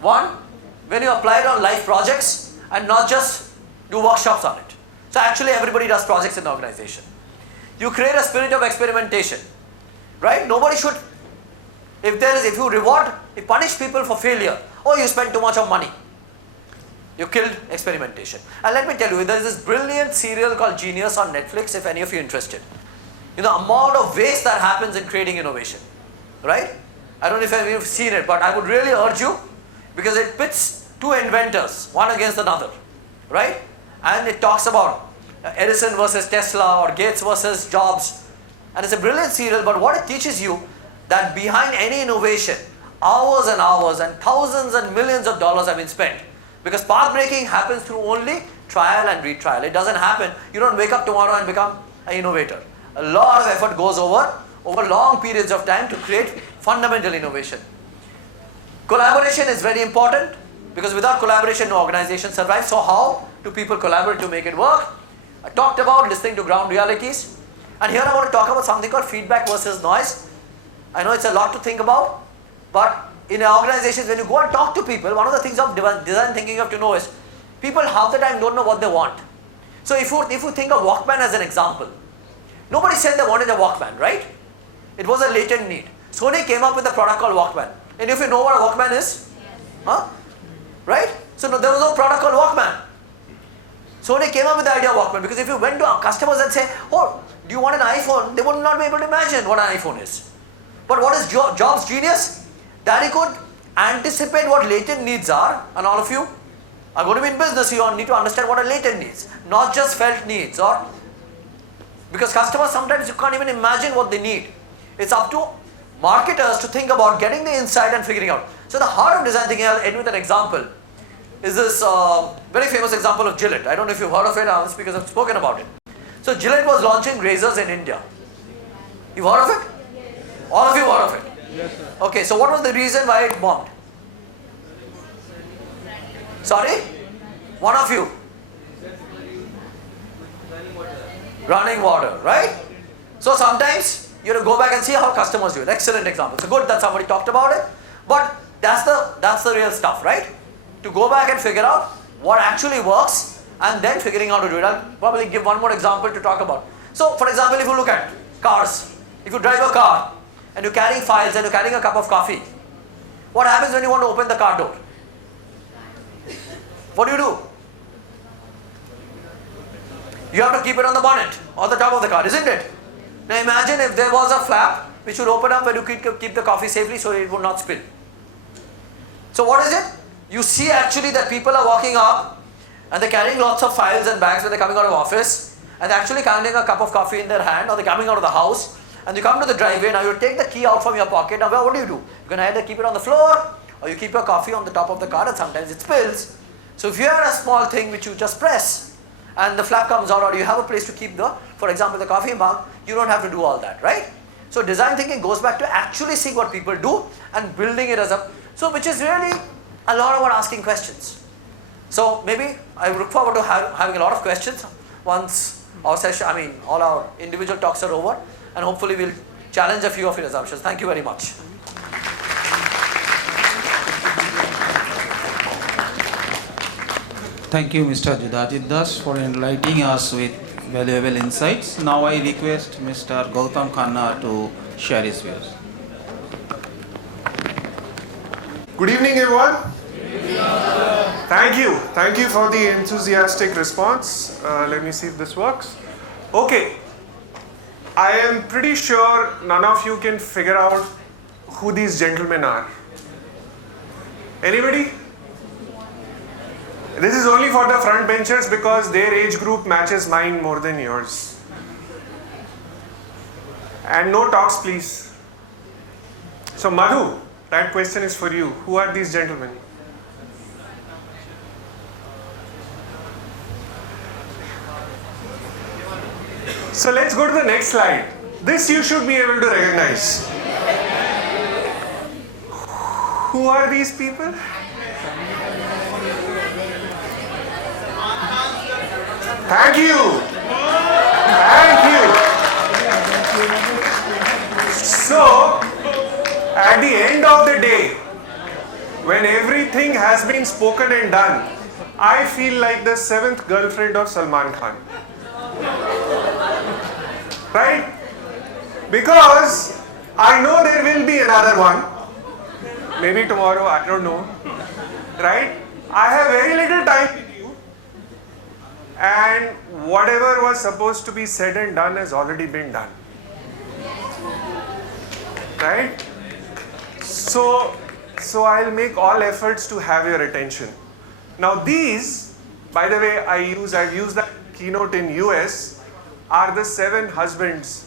One, when you apply it on life projects and not just do workshops on it. So actually everybody does projects in the organization. You create a spirit of experimentation, right? Nobody should, if you punish people for failure, oh, you spent too much of money. You killed experimentation. And let me tell you, there is this brilliant serial called Genius on Netflix, if any of you are interested. You know, the amount of waste that happens in creating innovation, right? I don't know if any of you have seen it, but I would really urge you, because it pits 2 inventors, one against another, right? And it talks about Edison versus Tesla or Gates versus Jobs. And it's a brilliant serial, but what it teaches you, that behind any innovation, hours and hours and thousands and millions of dollars have been spent. Because path breaking happens through only trial and retrial. It doesn't happen. You don't wake up tomorrow and become an innovator. A lot of effort goes over long periods of time to create fundamental innovation. Collaboration is very important, because without collaboration, no organization survives. So how do people collaborate to make it work? I talked about listening to ground realities. And here I want to talk about something called feedback versus noise. I know it's a lot to think about, but in organizations, when you go and talk to people, one of the things of design thinking you have to know is, people half the time don't know what they want. So if you think of Walkman as an example, nobody said they wanted a Walkman, right? It was a latent need. Sony came up with a product called Walkman. And if you know what a Walkman is, huh? Right? So there was no product called Walkman. Sony came up with the idea of Walkman, because if you went to our customers and say, oh, do you want an iPhone? They would not be able to imagine what an iPhone is. But what is Jobs' genius? That he could anticipate what latent needs are, and all of you are going to be in business, you all need to understand what are latent needs, not just felt needs, or because customers sometimes you can't even imagine what they need. It's up to marketers to think about getting the insight and figuring out. So the heart of design thinking, I'll end with an example, is this very famous example of Gillette. I don't know if you've heard of it, because I've spoken about it. So Gillette was launching razors in India. You've heard of it? All of you heard of it? Yes, sir. Okay, so what was the reason why it bombed? Sorry? One of you. Running water, right? So sometimes you have to go back and see how customers do it. Excellent example. So good that somebody talked about it. But that's the real stuff, right? To go back and figure out what actually works and then figuring out how to do it. I'll probably give one more example to talk about. So for example, if you look at cars, if you drive a car and you're carrying files and you're carrying a cup of coffee, what happens when you want to open the car door? What do? You have to keep it on the bonnet or the top of the car, isn't it? Now imagine if there was a flap which would open up when you keep the coffee safely so it would not spill. So what is it? You see actually that people are walking up and they're carrying lots of files and bags when they're coming out of office, and they're actually carrying a cup of coffee in their hand, or they're coming out of the house and you come to the driveway. Now you take the key out from your pocket. Now what do? You're going to either keep it on the floor or you keep your coffee on the top of the car, and sometimes it spills. So if you have a small thing which you just press and the flap comes out, or you have a place to keep for example, the coffee mug, you don't have to do all that, right? So design thinking goes back to actually seeing what people do and building it as a, so which is really a lot about asking questions. So maybe I look forward to having a lot of questions once our session, all our individual talks are over, and hopefully we'll challenge a few of your assumptions. Thank you very much. Thank you, Mr. Judhajit for enlightening us with valuable insights. Now I request Mr. Gautam Khanna to share his views. Good evening, everyone. Thank you. Thank you for the enthusiastic response. Let me see if this works. Okay. I am pretty sure none of you can figure out who these gentlemen are. Anybody? This is only for the front benchers because their age group matches mine more than yours. And no talks, please. So, Madhu, that question is for you. Who are these gentlemen? So let's go to the next slide. This you should be able to recognize. Who are these people? Thank you. Thank you. So, at the end of the day, when everything has been spoken and done, I feel like the 7th girlfriend of Salman Khan. Right? Because I know there will be another one. Maybe tomorrow, I don't know. Right? I have very little time with you. And whatever was supposed to be said and done has already been done. Right? So I'll make all efforts to have your attention. Now these, by the way, I've used that keynote in US, are the 7 husbands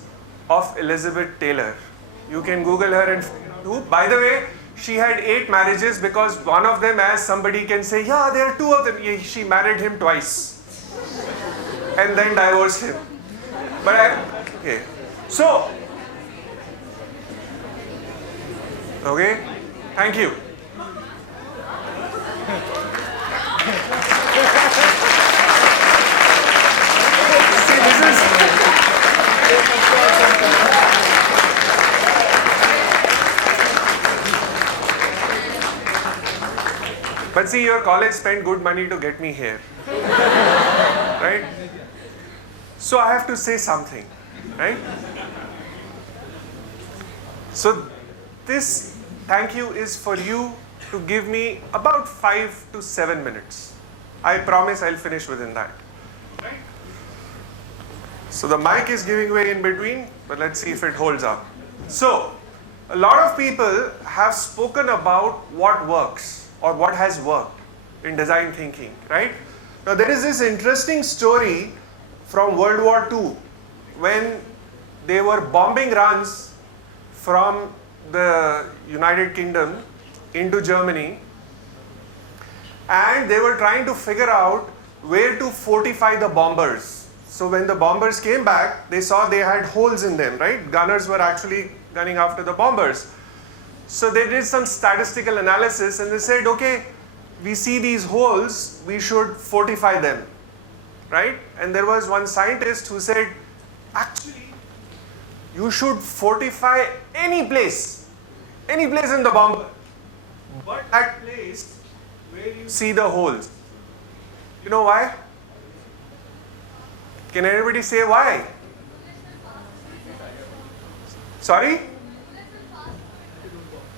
of Elizabeth Taylor. You can Google her and figure out who. By the way, she had 8 marriages because one of them, as somebody can say, yeah, there are 2 of them. She married him twice and then divorced him. Okay. So, okay, thank you. See, this is... But see, your college spent good money to get me here. Right? So I have to say something. Right? So this thank you is for you to give me about 5 to 7 minutes. I promise I'll finish within that. Right? So the mic is giving way in between, but let's see if it holds up. So, a lot of people have spoken about what works or what has worked in design thinking, right? Now there is this interesting story from World War II when they were bombing runs from the United Kingdom into Germany, and they were trying to figure out where to fortify the bombers. So when the bombers came back, they saw they had holes in them, right? Gunners were actually gunning after the bombers. So they did some statistical analysis and they said, okay, we see these holes, we should fortify them, right? And there was one scientist who said, actually, you should fortify any place in the bomber, but that place where you see the holes. You know why? Can anybody say why? Sorry?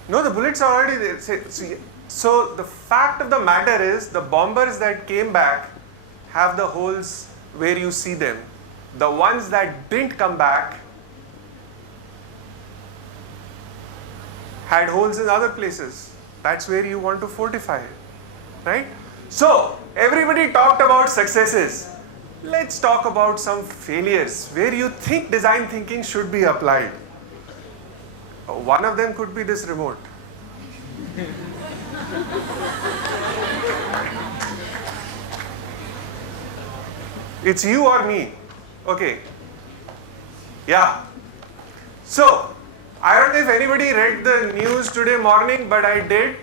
No, the bullets are already there. So the fact of the matter is the bombers that came back have the holes where you see them. The ones that didn't come back had holes in other places. That's where you want to fortify it, right? So everybody talked about successes. Let's talk about some failures where you think design thinking should be applied. One of them could be this remote. It's you or me. Okay. Yeah. So, I don't know if anybody read the news today morning, but I did.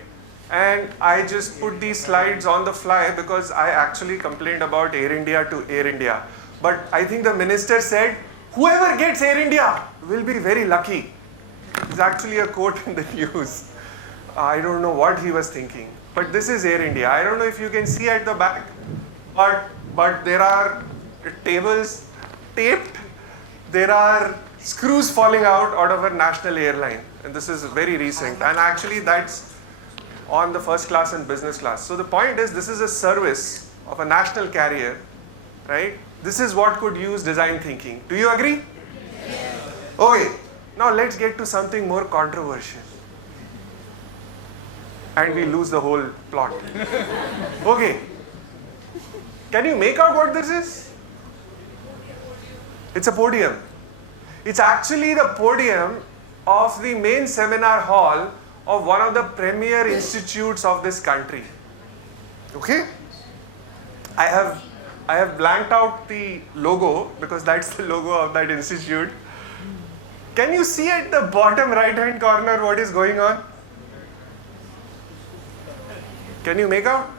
And I just put these slides on the fly because I actually complained about Air India to Air India. But I think the minister said, whoever gets Air India will be very lucky. It's actually a quote in the news. I don't know what he was thinking. But this is Air India. I don't know if you can see at the back, but there are tables taped. There are screws falling out of a national airline. And this is very recent. And actually that's on the first class and business class. So the point is, this is a service of a national carrier, right? This is what could use design thinking. Do you agree? Yes. Okay, now let's get to something more controversial. And we lose the whole plot. Okay, can you make out what this is? It's a podium. It's actually the podium of the main seminar hall of one of the premier institutes of this country. Okay? I have blanked out the logo because that's the logo of that institute. Can you see at the bottom right hand corner what is going on? Can you make out?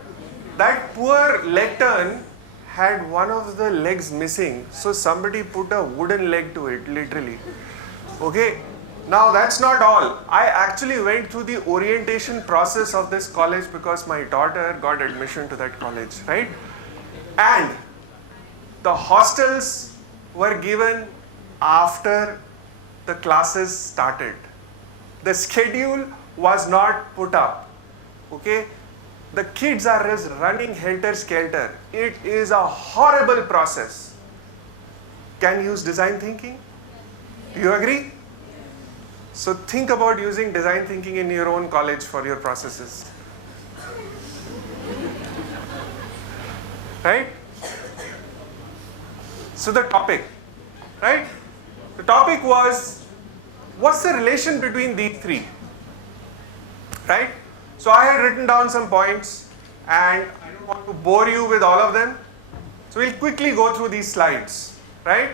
That poor lectern had one of the legs missing, so somebody put a wooden leg to it, literally. Okay? Now that's not all. I actually went through the orientation process of this college because my daughter got admission to that college, right? And the hostels were given after the classes started. The schedule was not put up, okay? The kids are just running helter-skelter. It is a horrible process. Can you use design thinking? Do you agree? So think about using design thinking in your own college for your processes. Right? So the topic, right? The topic was, what's the relation between these three? Right? So I had written down some points and I don't want to bore you with all of them. So we'll quickly go through these slides, right?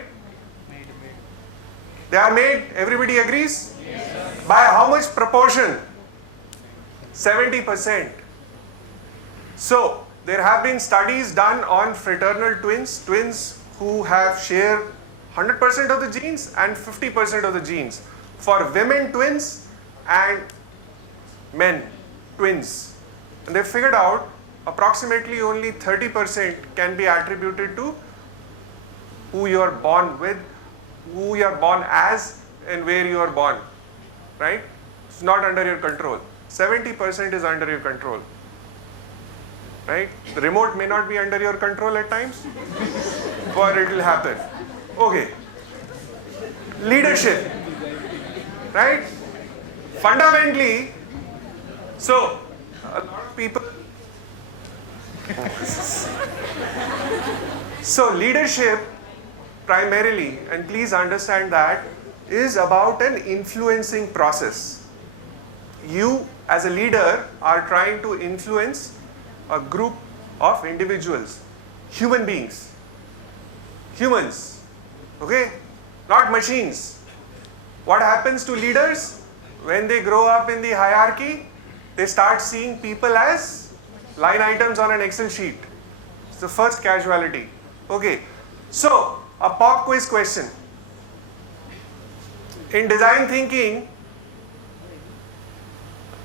They are made, everybody agrees? Yes. By how much proportion? 70%. So there have been studies done on fraternal twins who have shared 100% of the genes and 50% of the genes. For women twins and men twins. And they figured out approximately only 30% can be attributed to who you are born with, who you are born as, and where you are born, right? It's not under your control. 70% is under your control, right? The remote may not be under your control at times, but it will happen. Okay. Leadership, right? Fundamentally, so a lot of people, so leadership primarily, and please understand that, is about an influencing process. You as a leader are trying to influence a group of individuals, human beings, humans, okay, not machines. What happens to leaders? When they grow up in the hierarchy, they start seeing people as line items on an Excel sheet. It's the first casualty. Okay, so a pop quiz question. In design thinking,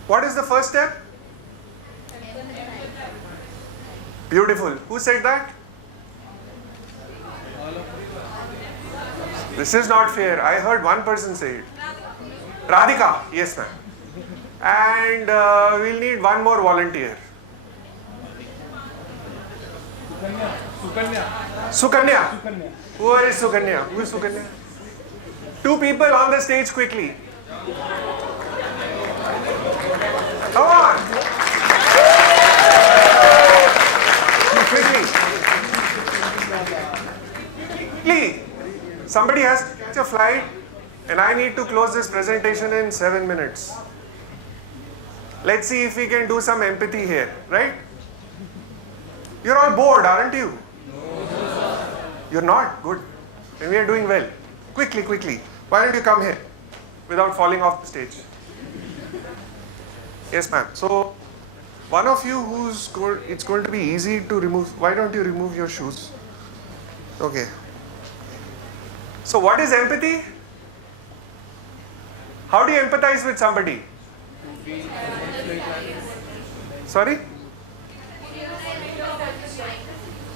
what is the first step? Beautiful. Who said that? This is not fair. I heard one person say it. Radhika. Yes, ma'am. And we'll need one more volunteer. Sukanya. Who is Sukanya? Who is Sukanya? Two people on the stage quickly. Come on. Quickly. Quickly. Somebody has to catch a flight and I need to close this presentation in 7 minutes. Let's see if we can do some empathy here, right? You're all bored, aren't you? No. You're not? Good. Then we are doing well. Quickly. Why don't you come here? without falling off the stage? Yes, ma'am. So, one of you it's going to be easy to remove. Why don't you remove your shoes? Okay. So, what is empathy? How do you empathize with somebody? Sorry?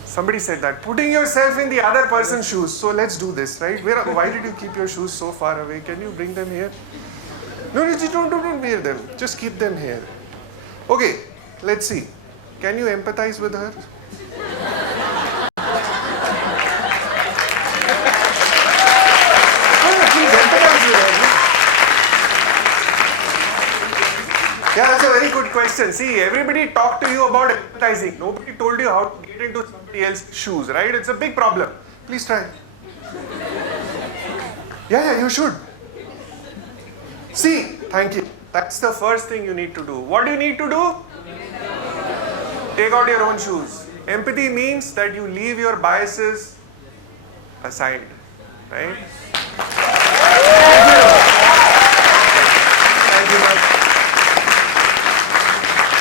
Somebody said that. Putting yourself in the other person's shoes. So let's do this, right? Why did you keep your shoes so far away? Can you bring them here? No, don't wear them. Just keep them here. Okay, let's see. Can you empathize with her? Please empathize with her. Yeah, that's a very good question. See, everybody talked to you about empathizing. Nobody told you how to get into somebody else's shoes, right? It's a big problem. Please try. Yeah, you should. See, thank you. That's the first thing you need to do. What do you need to do? Take out your own shoes. Empathy means that you leave your biases aside, right? Thank you much.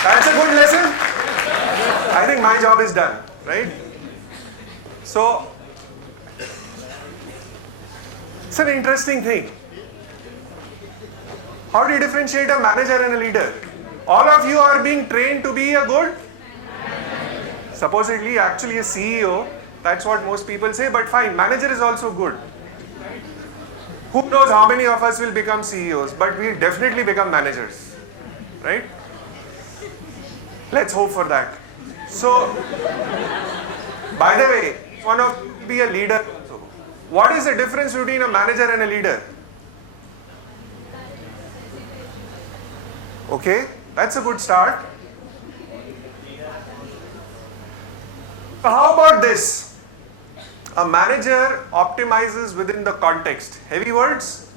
That's a good lesson. I think my job is done, right? So, it's an interesting thing. How do you differentiate a manager and a leader? All of you are being trained to be a good, supposedly actually a CEO. That's what most people say, but fine, manager is also good. Who knows how many of us will become CEOs, but we'll definitely become managers, right? Let's hope for that. So, by the way, one of you be a leader also. What is the difference between a manager and a leader? Okay, that's a good start. So how about this? A manager optimizes within the context. Heavy words?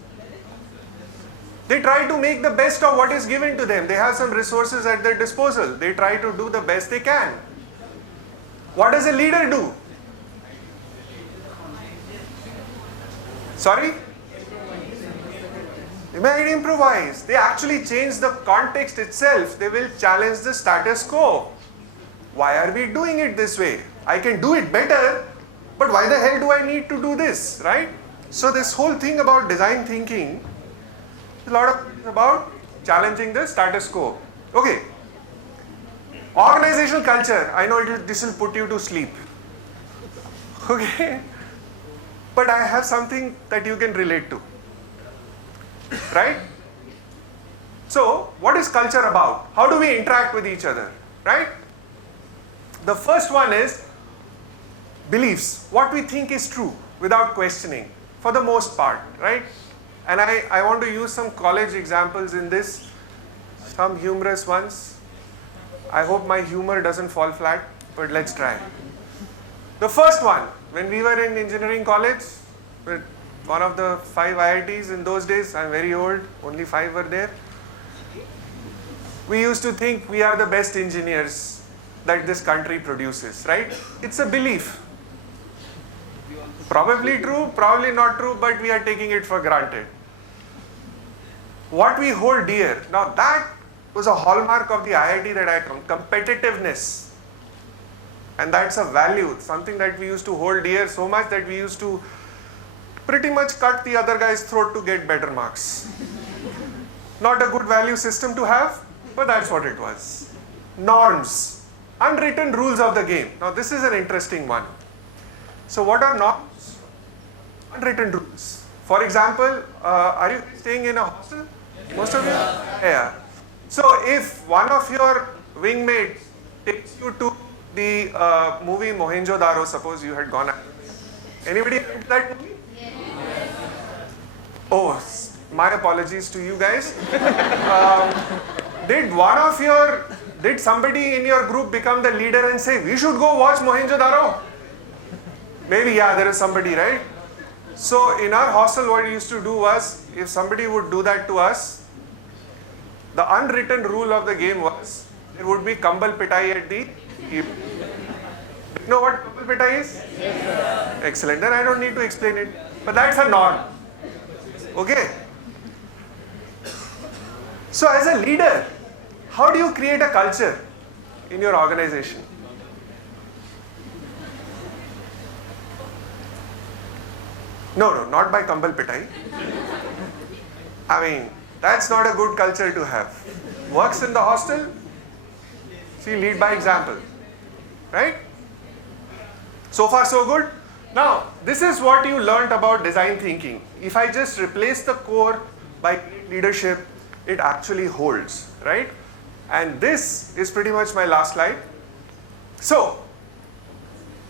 They try to make the best of what is given to them. They have some resources at their disposal. They try to do the best they can. What does a leader do? Sorry? They might improvise. They actually change the context itself. They will challenge the status quo. Why are we doing it this way? I can do it better, but why the hell do I need to do this, right? So this whole thing about design thinking, a lot of about challenging the status quo. Okay. Organizational culture. I know this will put you to sleep. Okay. But I have something that you can relate to. Right? So, what is culture about? How do we interact with each other? Right? The first one is beliefs. What we think is true without questioning, for the most part, right? And I want to use some college examples in this, some humorous ones. I hope my humor doesn't fall flat, but let's try. The first one, when we were in engineering college, with one of the 5 IITs in those days, I'm very old, only 5 were there. We used to think we are the best engineers that this country produces, right? It's a belief. Probably true, probably not true, but we are taking it for granted. What we hold dear, now that was a hallmark of the IIT that I come, competitiveness. And that's a value, something that we used to hold dear so much that we used to pretty much cut the other guy's throat to get better marks. Not a good value system to have, but that's what it was. Norms, unwritten rules of the game. Now this is an interesting one. So what are norms? Unwritten rules. For example, are you staying in a hostel? Most of you? Yeah. So if one of your wingmates takes you to the movie Mohenjo-daro, suppose you had gone. Anybody read that movie? Yes. Oh, my apologies to you guys. Did somebody in your group become the leader and say, we should go watch Mohenjo-daro? Maybe, yeah, there is somebody, right? So in our hostel, what we used to do was, if somebody would do that to us, the unwritten rule of the game was, there would be kambal pitai at the evening. You know what kambal pitai is? Yes, excellent. Then I don't need to explain it. But that's a norm. Okay? So as a leader, how do you create a culture in your organization? No, not by Kambal Pitai. I mean, that's not a good culture to have. Works in the hostel, see, lead by example, right? So far so good. Now, this is what you learnt about design thinking. If I just replace the core by leadership, it actually holds, right? And this is pretty much my last slide. So,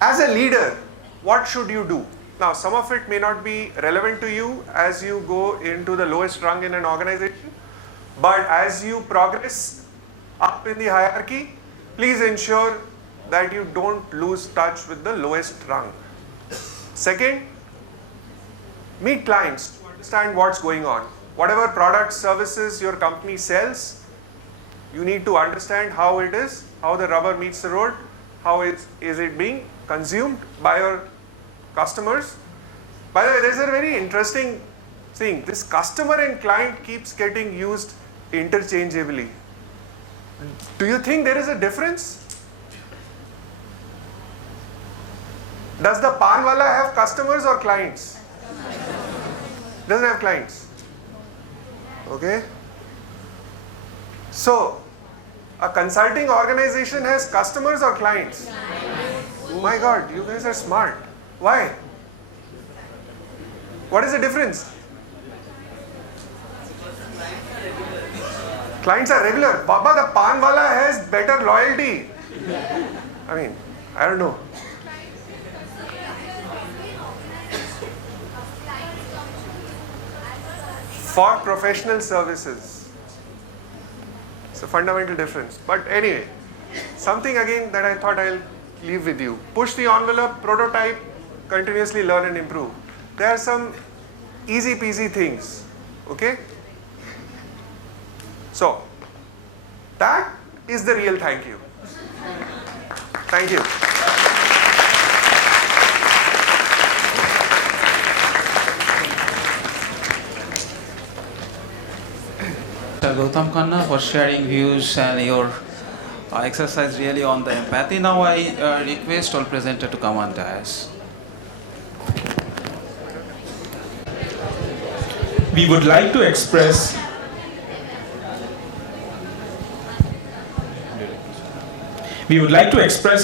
as a leader, what should you do? Now, some of it may not be relevant to you as you go into the lowest rung in an organization, but as you progress up in the hierarchy, please ensure that you don't lose touch with the lowest rung. Second, meet clients to understand what's going on. Whatever products, services your company sells, you need to understand how it is, how the rubber meets the road, how is it being consumed by your customers. By the way, there's a very interesting thing. This customer and client keeps getting used interchangeably. Do you think there is a difference? Does the pan wala have customers or clients? Doesn't have clients. Okay. So, a consulting organization has customers or clients? Oh my God, you guys are smart. Why? What is the difference? Clients are regular. Baba, the pan wala has better loyalty. I mean, I don't know. For professional services. It's a fundamental difference. But anyway, something again that I thought I'll leave with you. Push the envelope, prototype, continuously learn and improve. There are some easy peasy things. Okay? So, that is the real thank you. Thank you. Gautam Khanna for sharing views and your exercise really on the empathy. Now I request all presenter to come on dais. We would like to express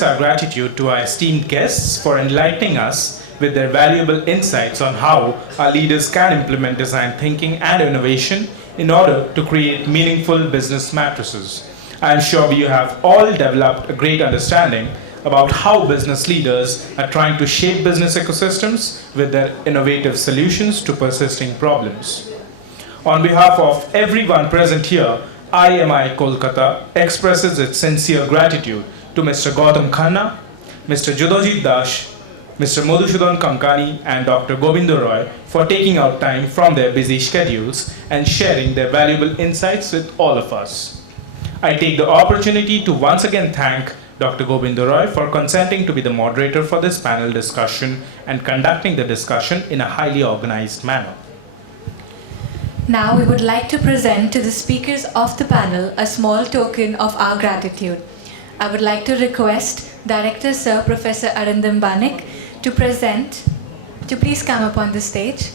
our gratitude to our esteemed guests for enlightening us with their valuable insights on how our leaders can implement design thinking and innovation in order to create meaningful business matrices. I am sure you have all developed a great understanding about how business leaders are trying to shape business ecosystems with their innovative solutions to persisting problems. On behalf of everyone present here, IMIK Kolkata expresses its sincere gratitude to Mr. Gautam Khanna, Mr. Judhajit, Mr. Madhu Kankani and Dr. Gobinda for taking out time from their busy schedules and sharing their valuable insights with all of us. I take the opportunity to once again thank Dr. Gobinda for consenting to be the moderator for this panel discussion and conducting the discussion in a highly organized manner. Now we would like to present to the speakers of the panel a small token of our gratitude. I would like to request Director Sir Professor Arindam Banik to please come up on the stage.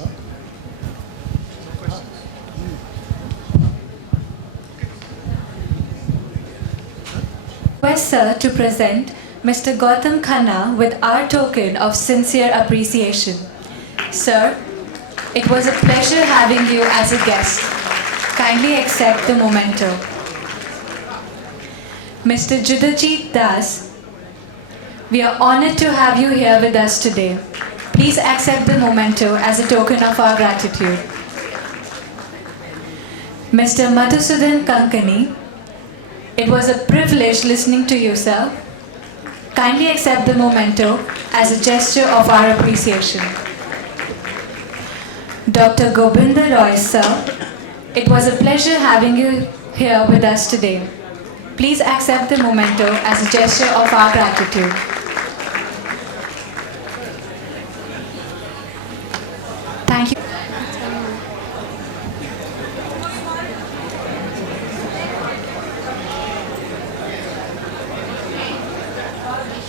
Request Sir to present Mr. Gautam Khanna with our token of sincere appreciation. Sir, it was a pleasure having you as a guest. Kindly accept the memento. Mr. Judhajit Das, we are honored to have you here with us today. Please accept the memento as a token of our gratitude. Mr. Madhu Kankani, it was a privilege listening to you, sir. Kindly accept the memento as a gesture of our appreciation. Dr. Gobinda, sir, it was a pleasure having you here with us today. Please accept the memento as a gesture of our gratitude. Thank you.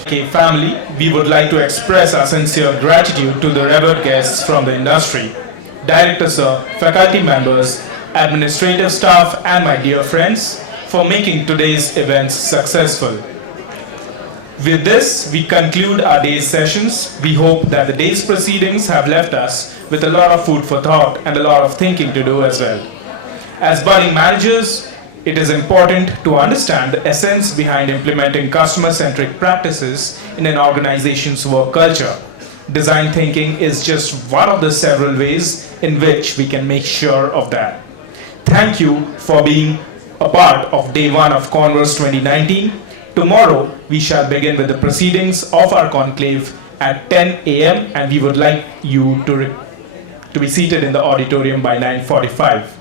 IMIK family, we would like to express our sincere gratitude to the revered guests from the industry, Director Sir, faculty members, administrative staff, and my dear friends for making today's events successful. With this, we conclude our day's sessions. We hope that the day's proceedings have left us with a lot of food for thought and a lot of thinking to do as well. As budding managers, it is important to understand the essence behind implementing customer-centric practices in an organization's work culture. Design thinking is just one of the several ways in which we can make sure of that. Thank you for being a part of day one of Converse 2019. Tomorrow, we shall begin with the proceedings of our conclave at 10 a.m. and we would like you to be seated in the auditorium by 9:45.